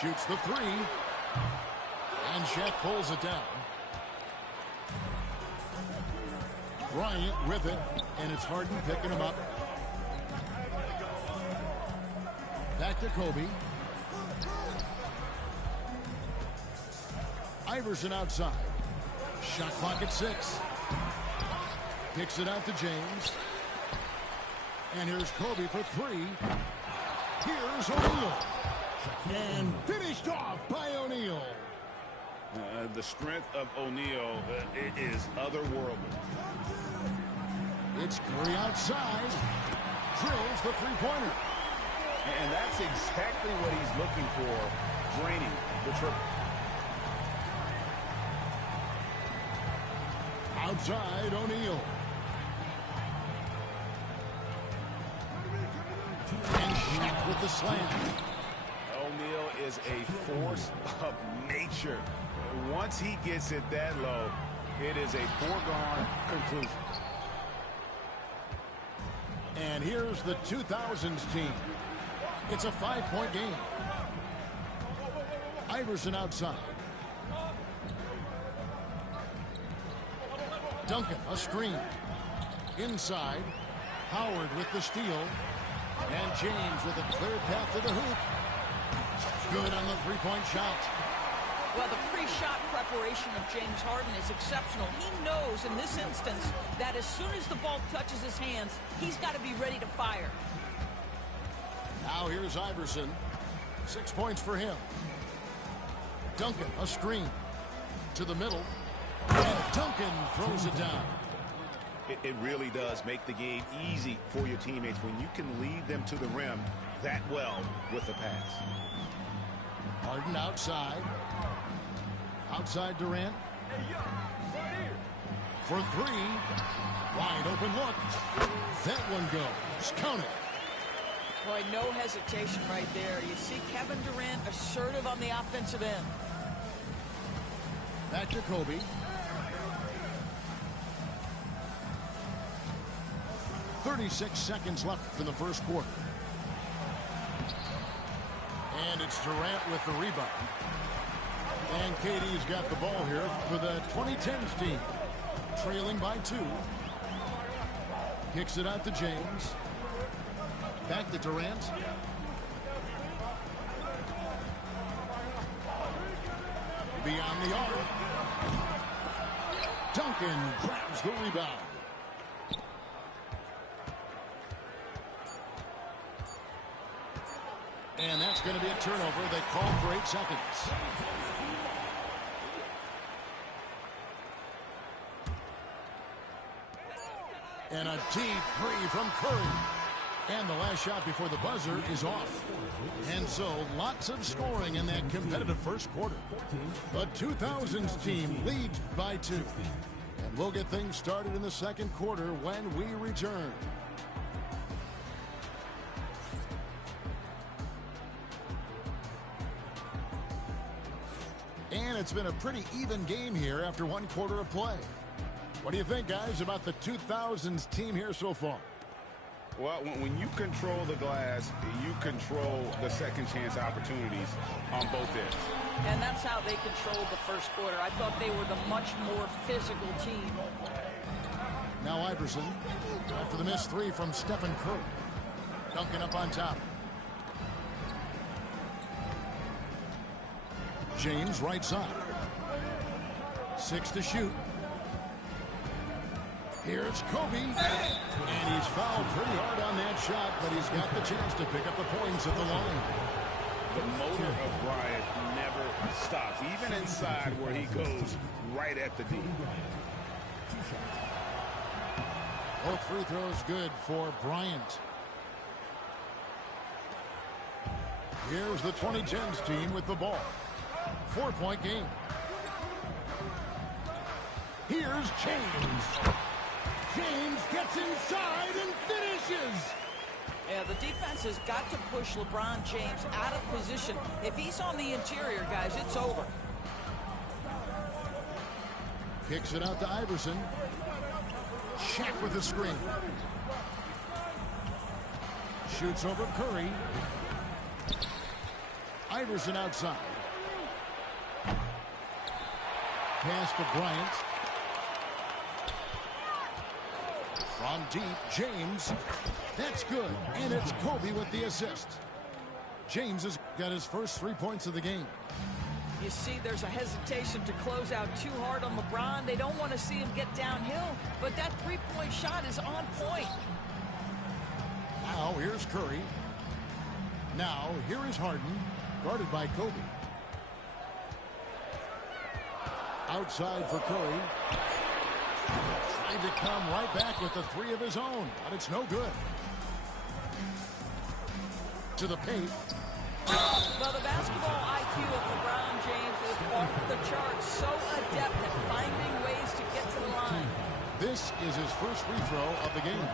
Shoots the 3. And Shaq pulls it down. Bryant with it. And it's Harden picking him up. Back to Kobe. Iverson outside. Shot clock at 6. Kicks it out to James. And here's Kobe for 3. Here's O'Neal. And finished off by O'Neal. The strength of O'Neal is otherworldly. It's Curry outside. Drills the 3-pointer. And that's exactly what he's looking for, draining the triple. Outside, O'Neal. And Shaq with the slam. O'Neal is a force of nature. Once he gets it that low, it is a foregone conclusion. And here's the 2000s team. It's a 5-point game. Iverson outside. Duncan, a screen. Inside. Howard with the steal. And James with a clear path to the hoop. Good on the 3-point shot. Well, the pre-shot preparation of James Harden is exceptional. He knows in this instance that as soon as the ball touches his hands, he's got to be ready to fire. Now here's Iverson. 6 points for him. Duncan, a screen. To the middle. And Duncan throws it down. It really does make the game easy for your teammates when you can lead them to the rim that well with the pass. Harden outside. Outside Durant. For 3. Wide open look. That one goes. Count it. Boy, no hesitation right there. You see Kevin Durant assertive on the offensive end. Back to Kobe. .36 seconds left in the first quarter. And it's Durant with the rebound. And KD's got the ball here for the 2010s team. Trailing by 2. Kicks it out to James. Back to Durant. Beyond the arc. Duncan grabs the rebound. And that's going to be a turnover. They called for 8 seconds. And a deep 3 from Curry. And the last shot before the buzzer is off. And so lots of scoring in that competitive first quarter. The 2000s team leads by 2. And we'll get things started in the second quarter when we return. And it's been a pretty even game here after 1 quarter of play. What do you think, guys, about the 2000s team here so far? Well, when you control the glass, you control the second chance opportunities on both ends. And that's how they controlled the first quarter. I thought they were the much more physical team. Now Iverson, after the missed 3 from Stephen Curry. Duncan up on top. James right side. 6 to shoot. Here's Kobe. And he's fouled pretty hard on that shot, but he's got the chance to pick up the points at the line. The motor of Bryant never stops, even inside where he goes right at the D. Both free throws good for Bryant. Here's the 2010s team with the ball. 4-point game. Here's James. James gets inside and finishes. Yeah, the defense has got to push LeBron James out of position. If he's on the interior, guys, it's over. Kicks it out to Iverson. Shaq with the screen. Shoots over Curry. Iverson outside. Pass to Bryant. From deep, James. That's good. And it's Kobe with the assist. James has got his first 3 points of the game. You see there's a hesitation to close out too hard on LeBron. They don't want to see him get downhill, but that three-point shot is on point. Now here's Curry. Now here is Harden, guarded by Kobe. Outside for Curry. Trying to come right back with the three of his own, but it's no good. To the paint. Well, the basketball IQ of LeBron James is off the charts, so adept at finding ways to get to the line. This is his first free throw of the game.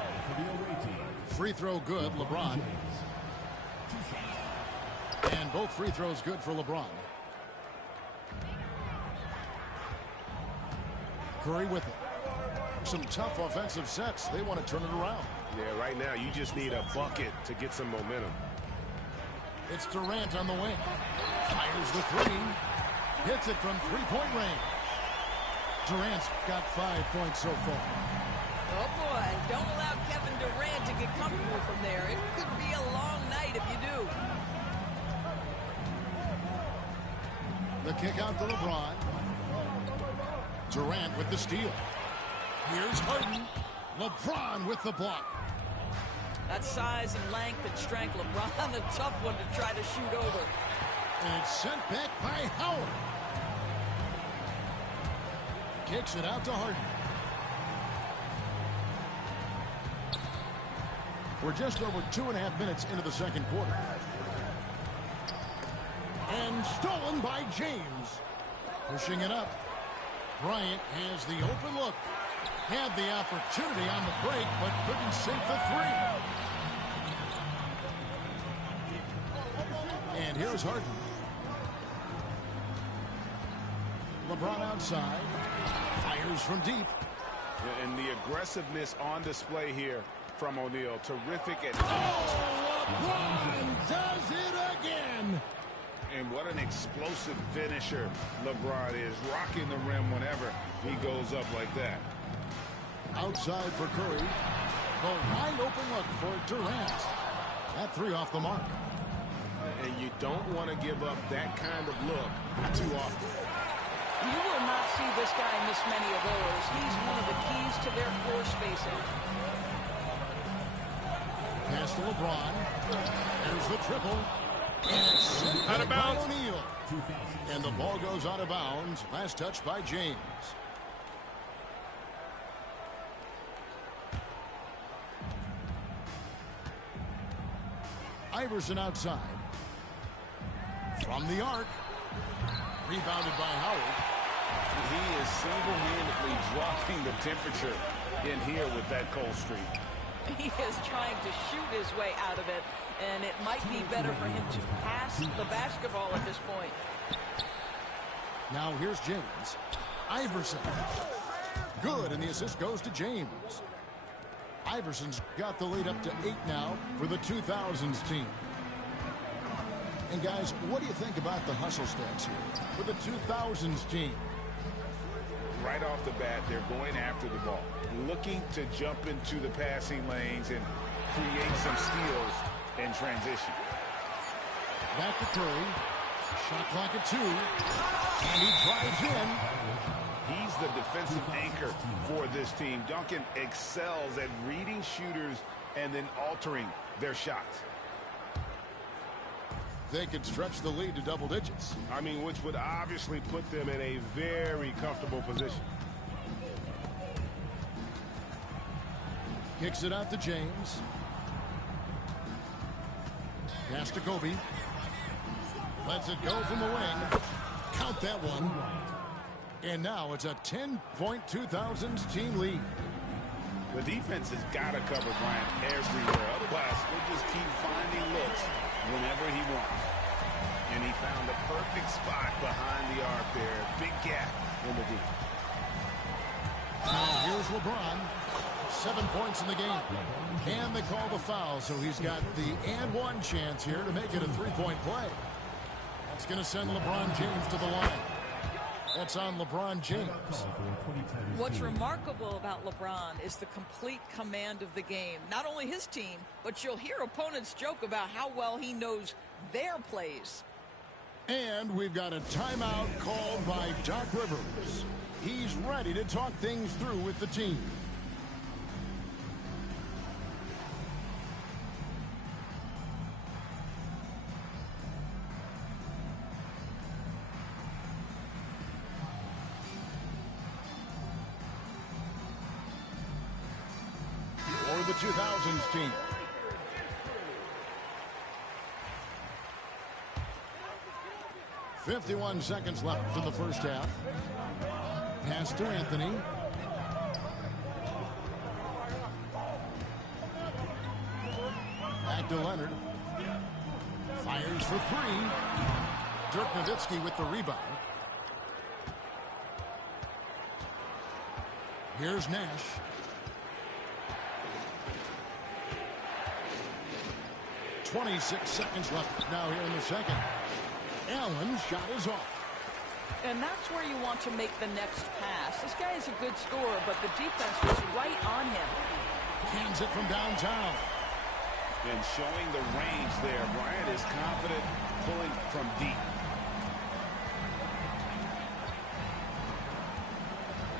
Free throw good, LeBron. And both free throws good for LeBron. Curry with it. Some tough offensive sets. They want to turn it around. Yeah, right now you just need a bucket to get some momentum. It's Durant on the wing. Fires the three. Hits it from three-point range. Durant's got 5 points so far. Oh, boy. Don't allow Kevin Durant to get comfortable from there. It could be a long night if you do. The kick out to LeBron. Durant with the steal. Here's Harden. LeBron with the block. That size and length and strength, LeBron, a tough one to try to shoot over. And it's sent back by Howard. Kicks it out to Harden. We're just over 2.5 minutes into the second quarter. And stolen by James. Pushing it up. Bryant has the open look. Had the opportunity on the break, but couldn't sink the three. And here's Harden. LeBron outside. Fires from deep. And the aggressiveness on display here from O'Neal. Terrific at... Oh, LeBron does it again. And what an explosive finisher LeBron is. Rocking the rim whenever he goes up like that. Outside for Curry. The wide open look for Durant. That three off the mark. And you don't want to give up that kind of look too often. You will not see this guy miss many of those. He's one of the keys to their floor spacing. Pass to LeBron. There's the triple. And it's sent out of bounds. O'Neal. And the ball goes out of bounds. Last touch by James. Iverson outside. From the arc. Rebounded by Howard. He is single-handedly dropping the temperature in here with that cold streak. He is trying to shoot his way out of it, and it might be better for him to pass the basketball at this point. Now here's James. Iverson. Good, and the assist goes to James. Iverson's got the lead up to 8 now for the 2000s team. And guys, what do you think about the hustle stats here for the 2000s team? Right off the bat, they're going after the ball, looking to jump into the passing lanes and create some steals in transition. Back to Curry. Shot clock at 2. And he drives in. He's the defensive anchor for this team. Duncan excels at reading shooters and then altering their shots. They could stretch the lead to double digits. I mean, which would obviously put them in a very comfortable position. Kicks it out to James. Pass to Kobe. Lets it go from the wing. Count that one. And now it's a 10-point 2000s team lead. The defense has got to cover Bryant everywhere. Otherwise, he'll just keep finding looks whenever he wants. And he found the perfect spot behind the arc there. Big gap in the deep. Now here's LeBron. 7 points in the game. And they call the foul, so he's got the and one chance here to make it a three-point play. That's going to send LeBron James to the line. That's on LeBron James. What's remarkable about LeBron is the complete command of the game. Not only his team, but you'll hear opponents joke about how well he knows their plays. And we've got a timeout called by Doc Rivers. He's ready to talk things through with the team. Or the 2000s team. .51 seconds left in the first half. Pass to Anthony. Back to Leonard. Fires for three. Dirk Nowitzki with the rebound. Here's Nash. .26 seconds left now here in the second. Allen's shot is off. And that's where you want to make the next pass. This guy is a good scorer, but the defense was right on him. Hands it from downtown. And showing the range there. Bryant is confident pulling from deep.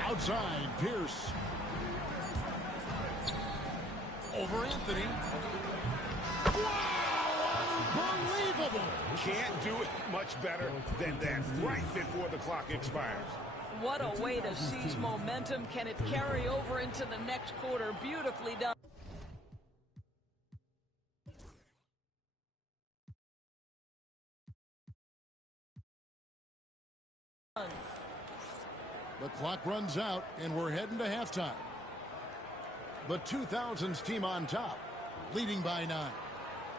Outside, Pierce. Over Anthony. Unbelievable. Can't do it much better than that right before the clock expires. What a way to seize momentum. Can it carry over into the next quarter? Beautifully done. The clock runs out, and we're heading to halftime. The 2000s team on top, leading by 9.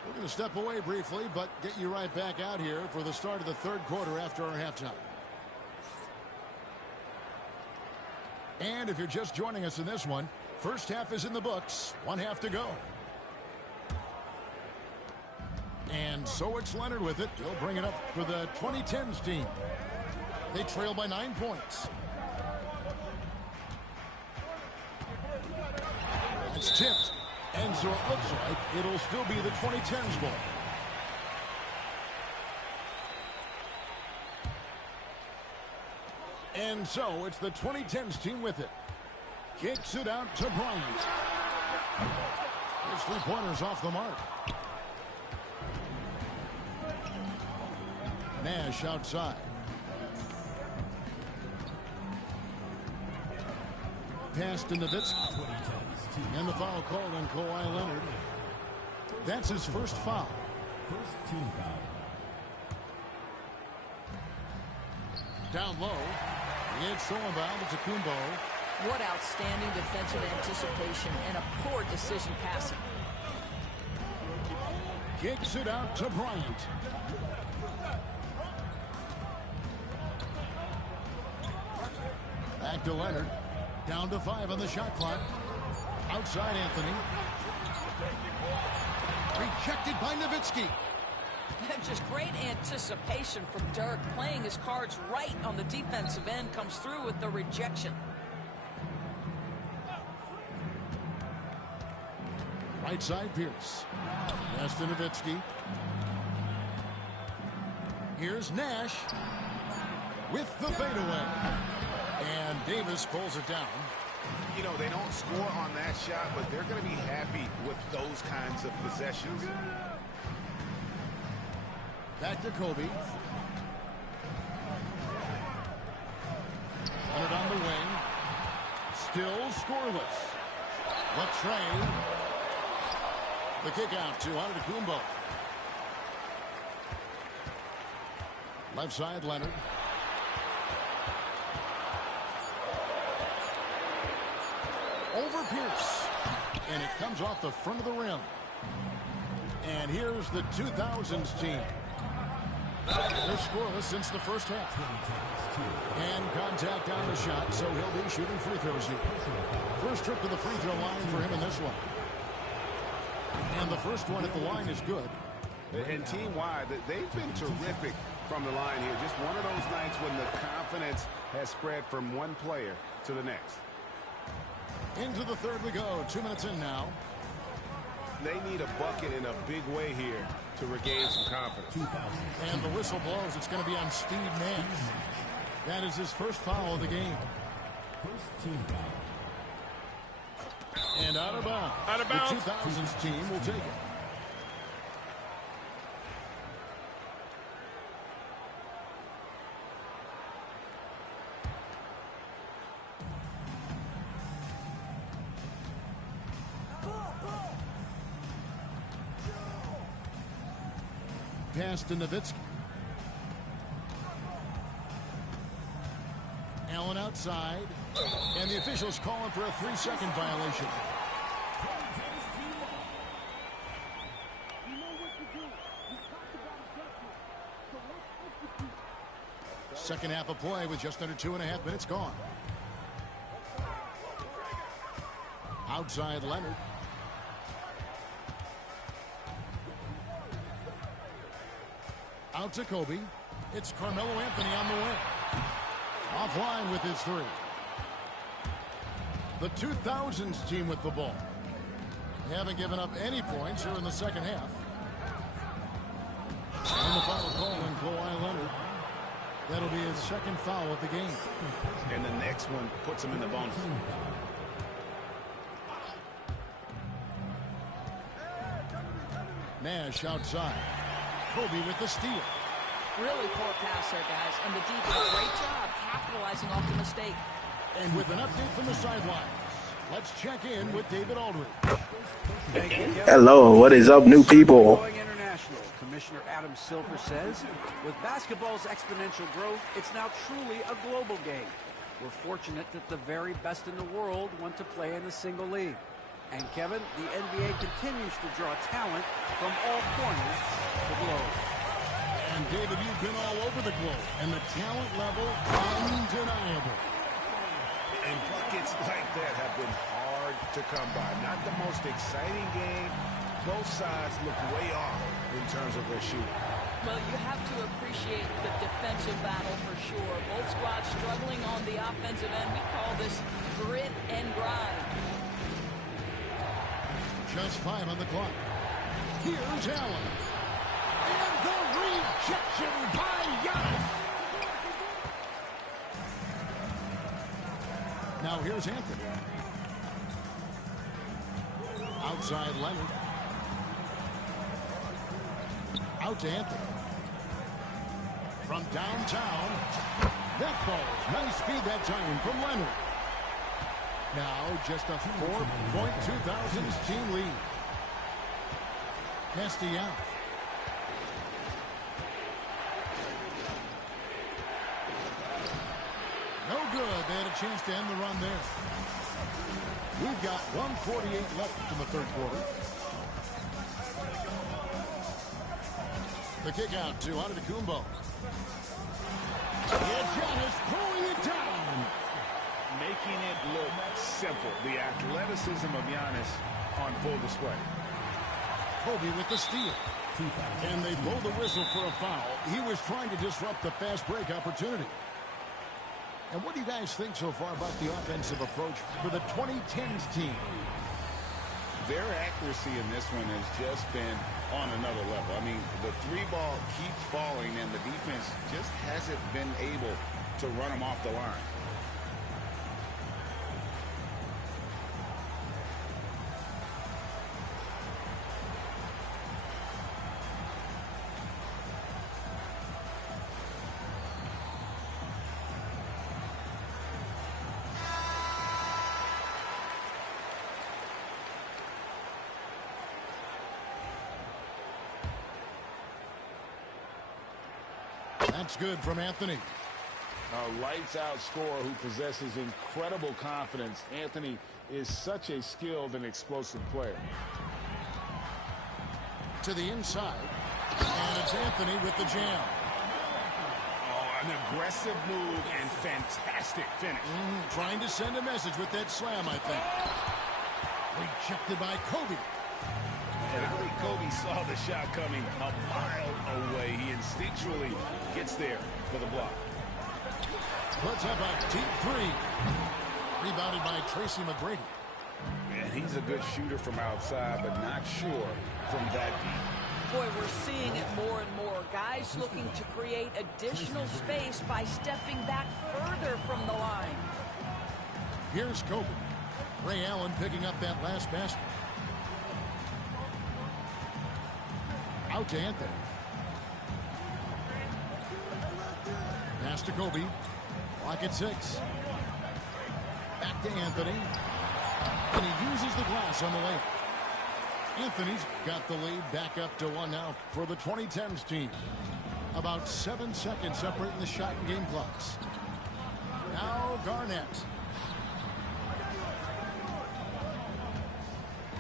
We're going to step away briefly, but get you right back out here for the start of the third quarter after our halftime. And if you're just joining us in this one, first half is in the books. 1 half to go. And so it's Leonard with it. He'll bring it up for the 2010s team. They trail by 9 points. It's tipped. And so it looks like it'll still be the 2010s ball. And so it's the 2010s team with it. Kicks it out to Bryant. His three-pointers off the mark. Nash outside. Pass to Nowitzki. And the foul called on Kawhi Leonard. That's his first foul. First team foul. Down low. It's thrown by to Kumbo. What outstanding defensive anticipation and a poor decision passing. Kicks it out to Bryant. Back to Leonard. Down to 5 on the shot clock. Outside Anthony. Rejected by Nowitzki. Just great anticipation from Dirk. Playing his cards right on the defensive end. Comes through with the rejection. Right side Pierce. Pass to Nowitzki. Here's Nash with the fadeaway. And Davis pulls it down. You know, they don't score on that shot, but they're going to be happy with those kinds of possessions. Back to Kobe. Leonard on the wing. Still scoreless. Latrey. The kick out to Antetokounmpo. Left side, Leonard. Over Pierce. And it comes off the front of the rim. And here's the 2000s team. They're scoreless since the first half. And contact on the shot, so he'll be shooting free throws here. First trip to the free throw line for him in this one. And the first one at the line is good. And team-wide, they've been terrific from the line here. Just one of those nights when the confidence has spread from one player to the next. Into the third we go. 2 minutes in now. They need a bucket in a big way here to regain some confidence. And the whistle blows. It's going to be on Steve Nash. That is his first foul of the game. First team foul. And out of bounds. Out of bounds. The 2000s team will take it. Pass to Nowitzki. Allen outside. And the officials calling for a 3-second violation. Second half of play with just under 2.5 minutes gone. Outside Leonard. Out to Kobe. It's Carmelo Anthony on the wing. Offline with his three. The 2000s team with the ball. They haven't given up any points here in the second half. And the foul call on Kawhi Leonard. That'll be his second foul of the game. And the next one puts him in the bonus. Nash outside. Kobe with the steal. Really poor pass there, guys. And the D did a great job capitalizing off the mistake. And with an update from the sidelines, let's check in with David Aldridge. Thank you, Kevin. Hello, what is up, new people? Going international. Commissioner Adam Silver says, with basketball's exponential growth, it's now truly a global game. We're fortunate that the very best in the world want to play in a single league. And Kevin, the NBA continues to draw talent from all corners of the globe. And David, you've been all over the globe, and the talent level undeniable. And buckets like that have been hard to come by. Not the most exciting game. Both sides look way off in terms of their shooting. Well, you have to appreciate the defensive battle for sure. Both squads struggling on the offensive end. We call this grit and grind. Just 5 on the clock. Here's Allen. And the rejection by Giannis. Now here's Anthony. Outside Leonard. Out to Anthony. From downtown. That falls. Nice feed that time from Leonard. Now just a 4-point 2000s team lead. Castiel. No good. They had a chance to end the run there. We've got 1:48 left in the third quarter. The kick out to Antetokounmpo. And Giannis pulling it down. Making it look simple. The athleticism of Giannis on full display. Kobe with the steal. And they blow the whistle for a foul. He was trying to disrupt the fast break opportunity. And what do you guys think so far about the offensive approach for the 2010s team? Their accuracy in this one has just been on another level. I mean, the three ball keeps falling, and the defense just hasn't been able to run them off the line. That's good from Anthony. A lights-out scorer who possesses incredible confidence. Anthony is such a skilled and explosive player. To the inside. And it's Anthony with the jam. Oh, an aggressive move and fantastic finish. Trying to send a message with that slam, I think. Rejected by Kobe. And I think Kobe saw the shot coming a mile away. He instinctually gets there for the block. Puts up a deep three. Rebounded by Tracy McGrady. And he's a good shooter from outside, but not sure from that deep. Boy, we're seeing it more and more. Guys looking to create additional space by stepping back further from the line. Here's Kobe. Ray Allen picking up that last basket. Out to Anthony. Pass to Kobe. Clock at 6. Back to Anthony. And he uses the glass on the layup. Anthony's got the lead back up to 1 now for the 2010s team. About 7 seconds separating the shot and game clocks. Now Garnett.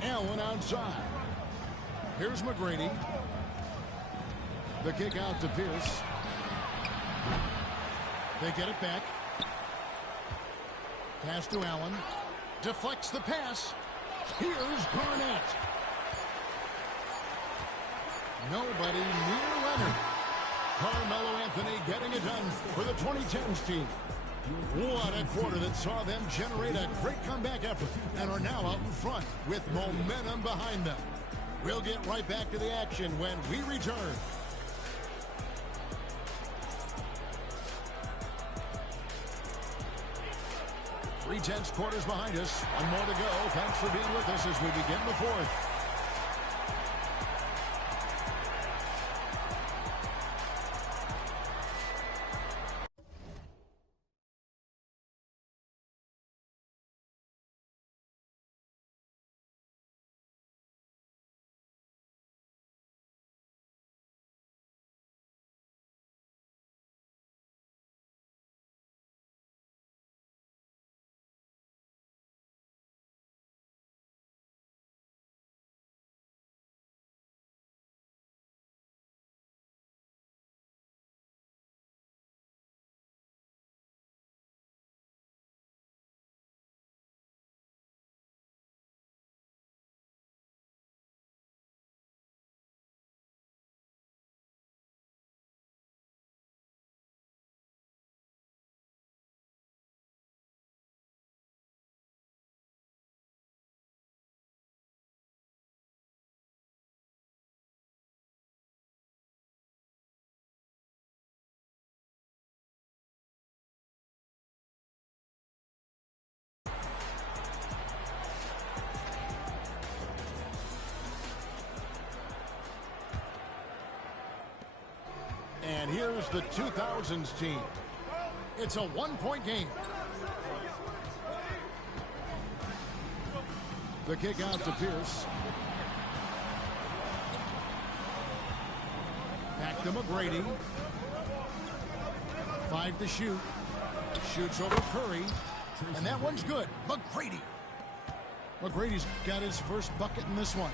Allen outside. Here's McGrady. The kick out to Pierce. They get it back. Pass to Allen. Deflects the pass. Here's Garnett. Nobody near Leonard. Carmelo Anthony getting it done for the 2010s team. What a quarter that saw them generate a great comeback effort and are now out in front with momentum behind them. We'll get right back to the action when we return. 3/10 quarters behind us. One more to go. Thanks for being with us as we begin the fourth. And here's the 2000s team. It's a one-point game. The kick out to Pierce. Back to McGrady. 5 to shoot. Shoots over Curry. And that one's good. McGrady. McGrady's got his first bucket in this one.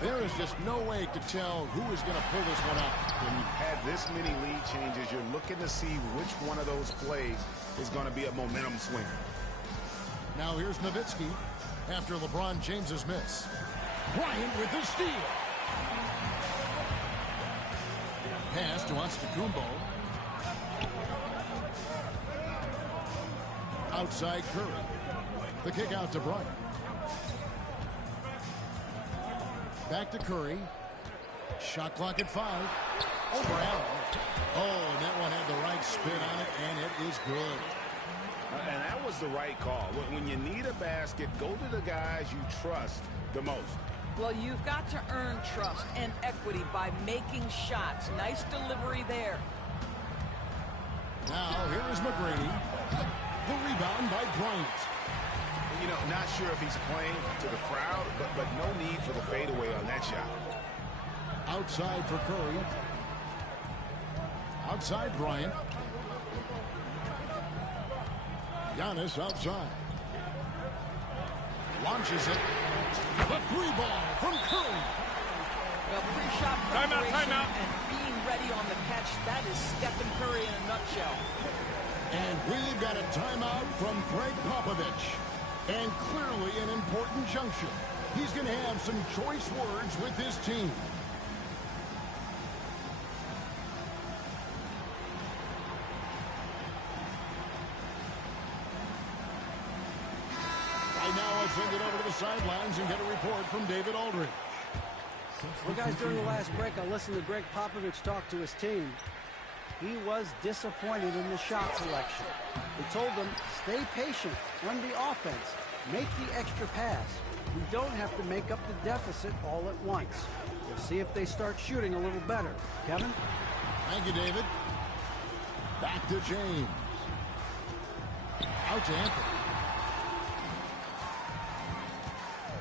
There is just no way to tell who is going to pull this one out. When you've had this many lead changes, you're looking to see which one of those plays is going to be a momentum swinger. Now here's Nowitzki after LeBron James's miss. Bryant with the steal. Pass to Antetokounmpo. Outside Curry. The kick out to Bryant. Back to Curry. Shot clock at 5. Over Allen. Oh, and that one had the right spin on it, and it is good. And that was the right call. When you need a basket, go to the guys you trust the most. Well, you've got to earn trust and equity by making shots. Nice delivery there. Now, here is McGrady. The rebound by Bryant. You know, not sure if he's playing to the crowd, but no need for the fadeaway on that shot. Outside for Curry. Outside Bryant. Giannis outside. Launches it. The three ball from Curry. Well, pre-shot preparation and being ready on the catch, that is Stephen Curry in a nutshell. And we've got a timeout from Greg Popovich. And clearly an important junction. He's going to have some choice words with his team. Right now, I'll send it over to the sidelines and get a report from David Aldridge. Well, guys, during the last break, I listened to Greg Popovich talk to his team. He was disappointed in the shot selection. He told them, stay patient, run the offense, make the extra pass. We don't have to make up the deficit all at once. We'll see if they start shooting a little better. Kevin? Thank you, David. Back to James. Out to Anthony.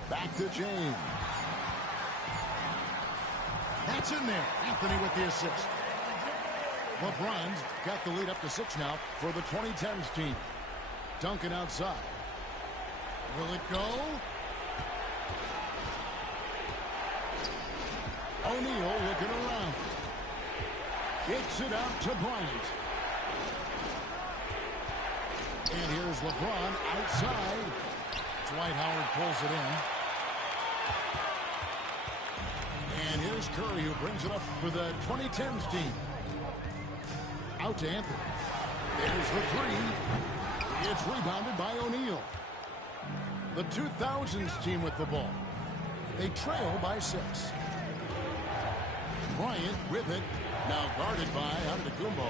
Back to James. That's in there. Anthony with the assist. LeBron's got the lead up to 6 now for the 2010s team. Duncan outside. Will it go? O'Neal looking around. Kicks it out to Bryant. And here's LeBron outside. Dwight Howard pulls it in. And here's Curry, who brings it up for the 2010s team. Out to Anthony. There's the three. It's rebounded by O'Neal. The 2000s team with the ball. They trail by 6. Bryant with it. Now guarded by Antetokounmpo.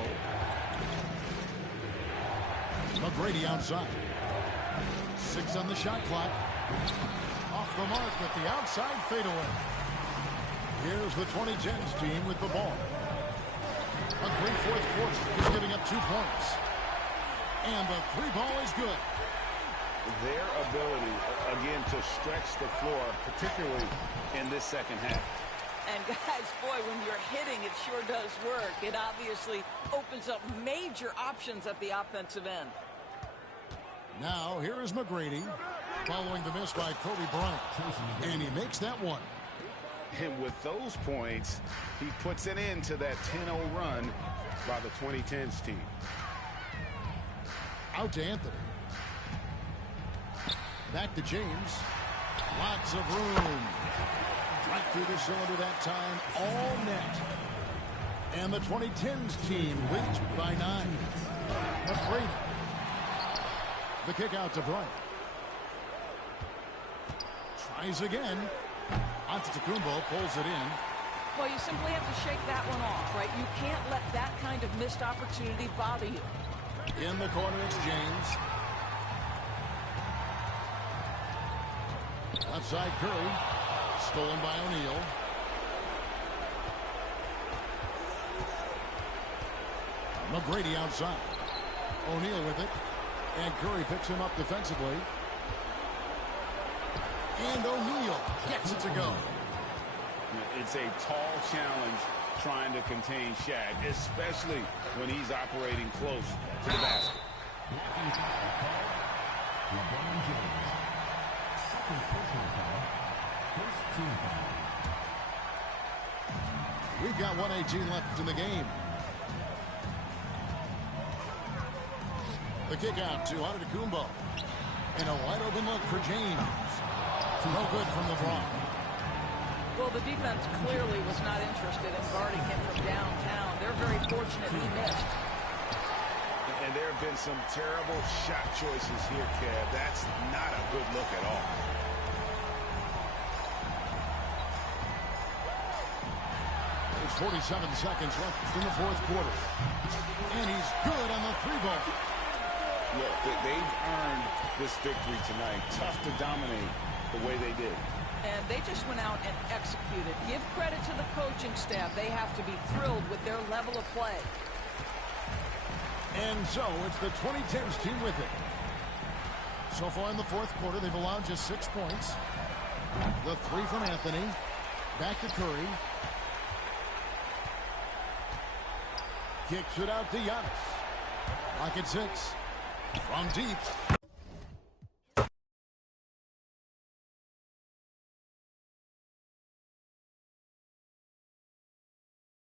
McGrady outside. 6 on the shot clock. Off the mark with the outside fadeaway. Here's the 2010s team with the ball. A great fourth quarter. He's giving up 2 points. And the 3 ball is good. Their ability, again, to stretch the floor, particularly in this second half. And guys, boy, when you're hitting, it sure does work. It obviously opens up major options at the offensive end. Now, here is McGrady following the miss by Kobe Bryant. And he makes that one. And with those points, he puts an end to that 10-0 run by the 2010s team. Out to Anthony. Back to James. Lots of room. Right through the cylinder that time. All net. And the 2010s team leads by 9. McGrady. The kick out to Bryant. Tries again. Antetokounmpo pulls it in. Well, you simply have to shake that one off, right? You can't let that kind of missed opportunity bother you. In the corner, it's James. Left side, Curry. Stolen by O'Neal. McGrady outside. O'Neal with it. And Curry picks him up defensively. And O'Neal gets it to go. It's a tall challenge trying to contain Shaq, especially when he's operating close to the basket. LeBron James. Second personal foul. First team foul. We've got 1:18 left in the game. The kick out to Antetokounmpo. And a wide open look for James. No good from LeBron. Well, the defense clearly was not interested in guarding him from downtown. They're very fortunate he missed. And there have been some terrible shot choices here, Kev. That's not a good look at all. There's 47 seconds left in the fourth quarter. And he's good on the 3 ball. Look, they've earned this victory tonight. Tough to dominate the way they did. And they just went out and executed. Give credit to the coaching staff. They have to be thrilled with their level of play. And so it's the 2010s team with it. So far in the fourth quarter, they've allowed just 6 points. The 3 from Anthony. Back to Curry. kicks it out to Giannis. Lock at 6. From deep.